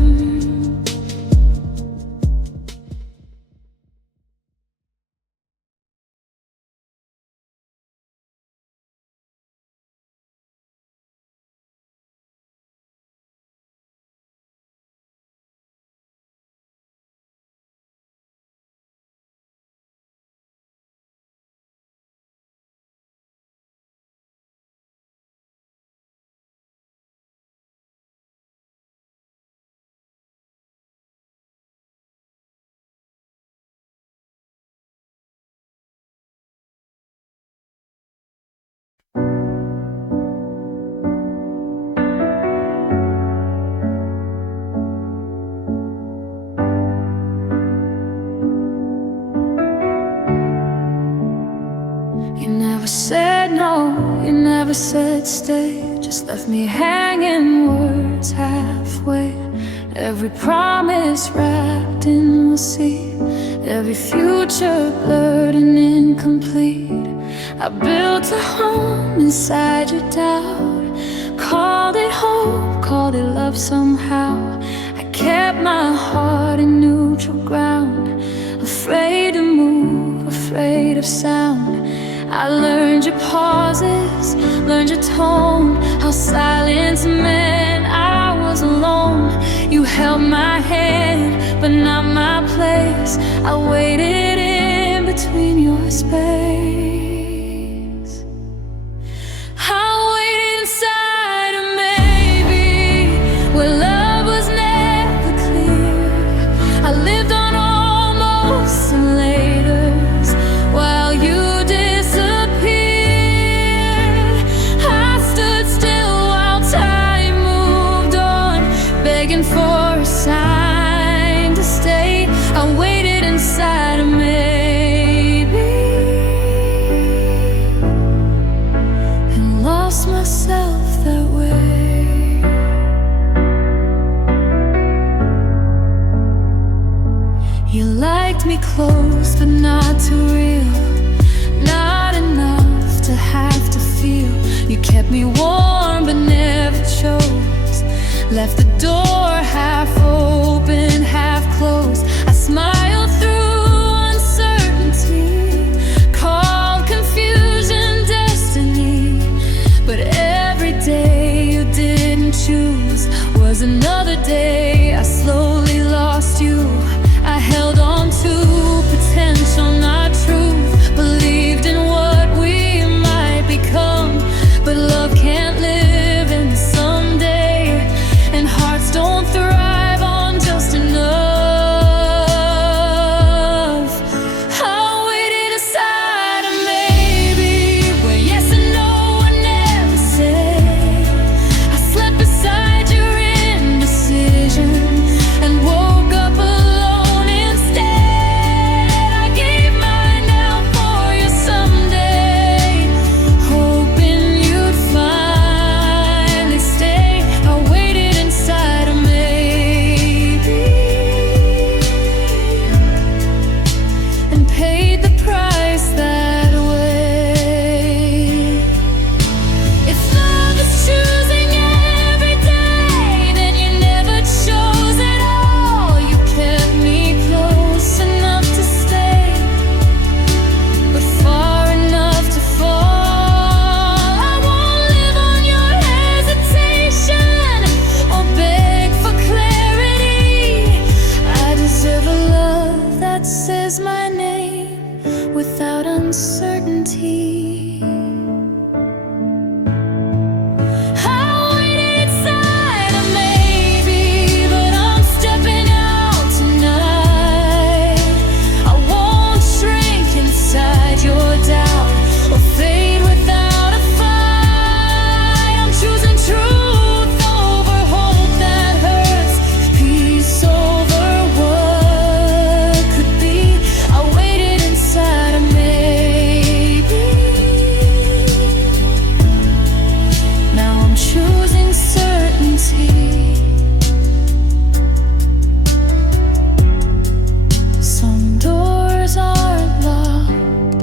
You never said no, you never said stay, just left me hanging words halfway. Every promise wrapped in we'll see, every future blurred and incomplete. I built a home inside your doubt, called it hope, called it love somehow. I kept my heart in neutral ground, afraid to move, afraid of sound. I learned your pauses, learned your tone, how silence meant I was alone. You held my hand, but not my place. I waited in between your space. I waited inside a maybe, where love was never clear. I lived on almost and laters while you disappeared. I stood still while time moved on, begging for a sign to stay. I waited inside a maybe and lost myself that way. You liked me close, but not too real, not enough to have to feel. You kept me warm, but never chose. Left the door half open, half closed. I smiled through uncertainty, called confusion destiny. But every day you didn't choose was another day I slowly lost you. I held on to potential, not truth. Believed in what we might become, but love can't live in someday, and hearts don't thrive on just enough. I waited aside a maybe, where yes and no were never said. I slept beside your indecision and woke up alone instead. I gave mine out for you someday, hoping you'd finally stay. I waited inside a maybe and paid the price that way. If love is choosing every day, then you never chose at all. You kept me close enough to stay, but far enough to fall. I won't live on your hesitation or beg for clarity. I deserve a love that says my name without uncertainty. I waited inside a maybe, but I'm stepping out tonight. I won't shrink inside your doubt or fade without a fight. I'm choosing truth over hope that hurts, peace over what could be. I waited inside a maybe. Now I'm choosing certainty. Some doors aren't locked,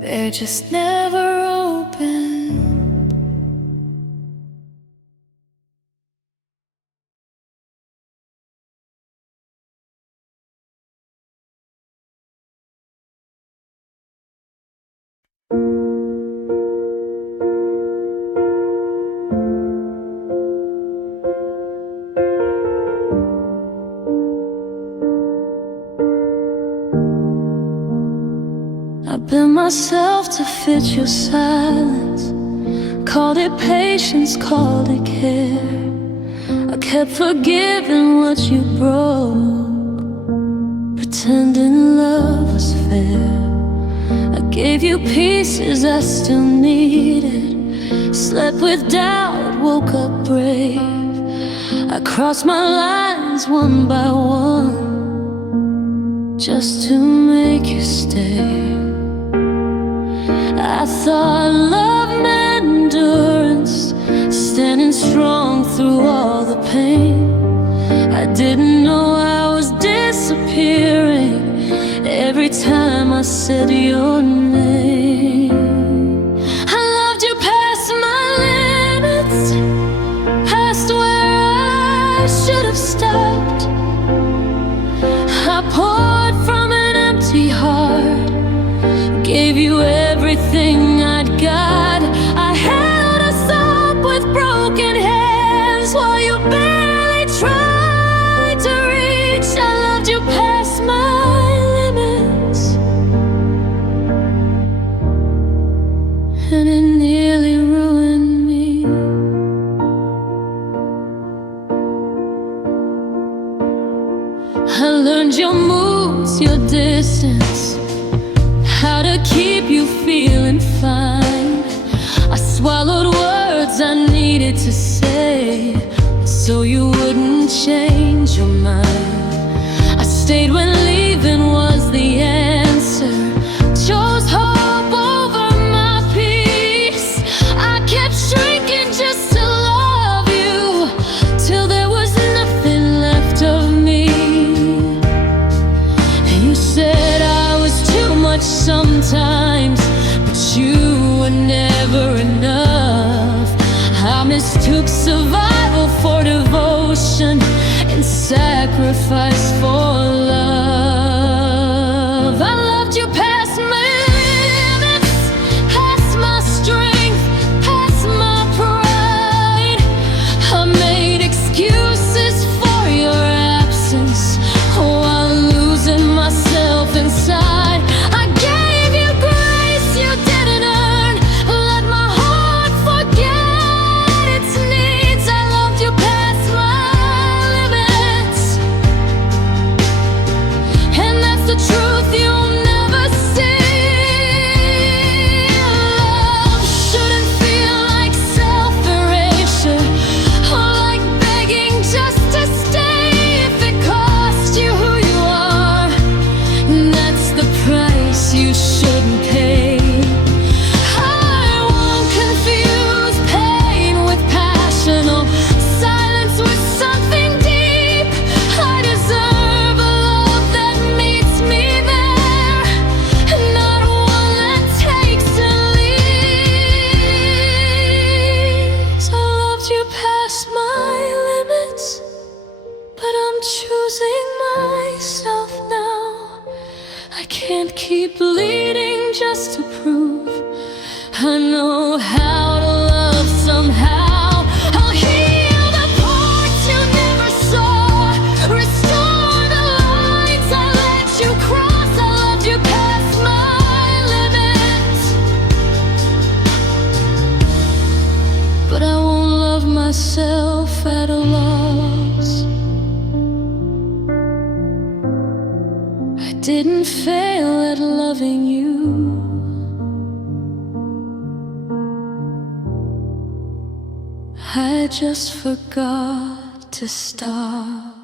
they're just never open. I bent myself to fit your silence, called it patience, called it care. I kept forgiving what you broke, pretending love was fair. I gave you pieces I still needed, slept with doubt, woke up brave. I crossed my lines one by one, just to make you stay. I thought love meant endurance, standing strong through all the pain. I didn't know I was disappearing every time I said your name. I loved you past my limits, past where I should have stopped. I poured from empty heart. Gave you everything I'd got. I held us up with broken hands while you barely tried to reach. I loved you past my limits, and it nearly ruined me. I learned your moods, your distance, how to keep you feeling fine. I swallowed words I needed to say so you wouldn't change your mind. I stayed when leaving was the answer, chose hope over my peace. I kept shrinking just to love you till there was nothing left of me. You said I was too much sometimes, but you were never enough. I mistook survival for devotion and sacrifice for love. I loved you past my limits, past my strength, past my pride. I made excuses for your absence while losing myself inside. I gave you grace you didn't earn, let my heart forget its needs. I loved you past my limits, and that's the truth you'll never see. Love shouldn't feel like self-erasure or like begging just to stay. If it cost you who you are, that's the price you shouldn't pay. I won't confuse pain with passion or silence with something deep. I deserve a love that meets me there, not one that takes and leaves. I loved you past my limits, but I'm choosing myself now. I can't keep bleeding just to prove I know how to love somehow. I'll heal the parts you never saw, restore the lines I let you cross. I loved you past my limits, but I won't love myself at a loss. I didn't fail at loving you, I just forgot to stop.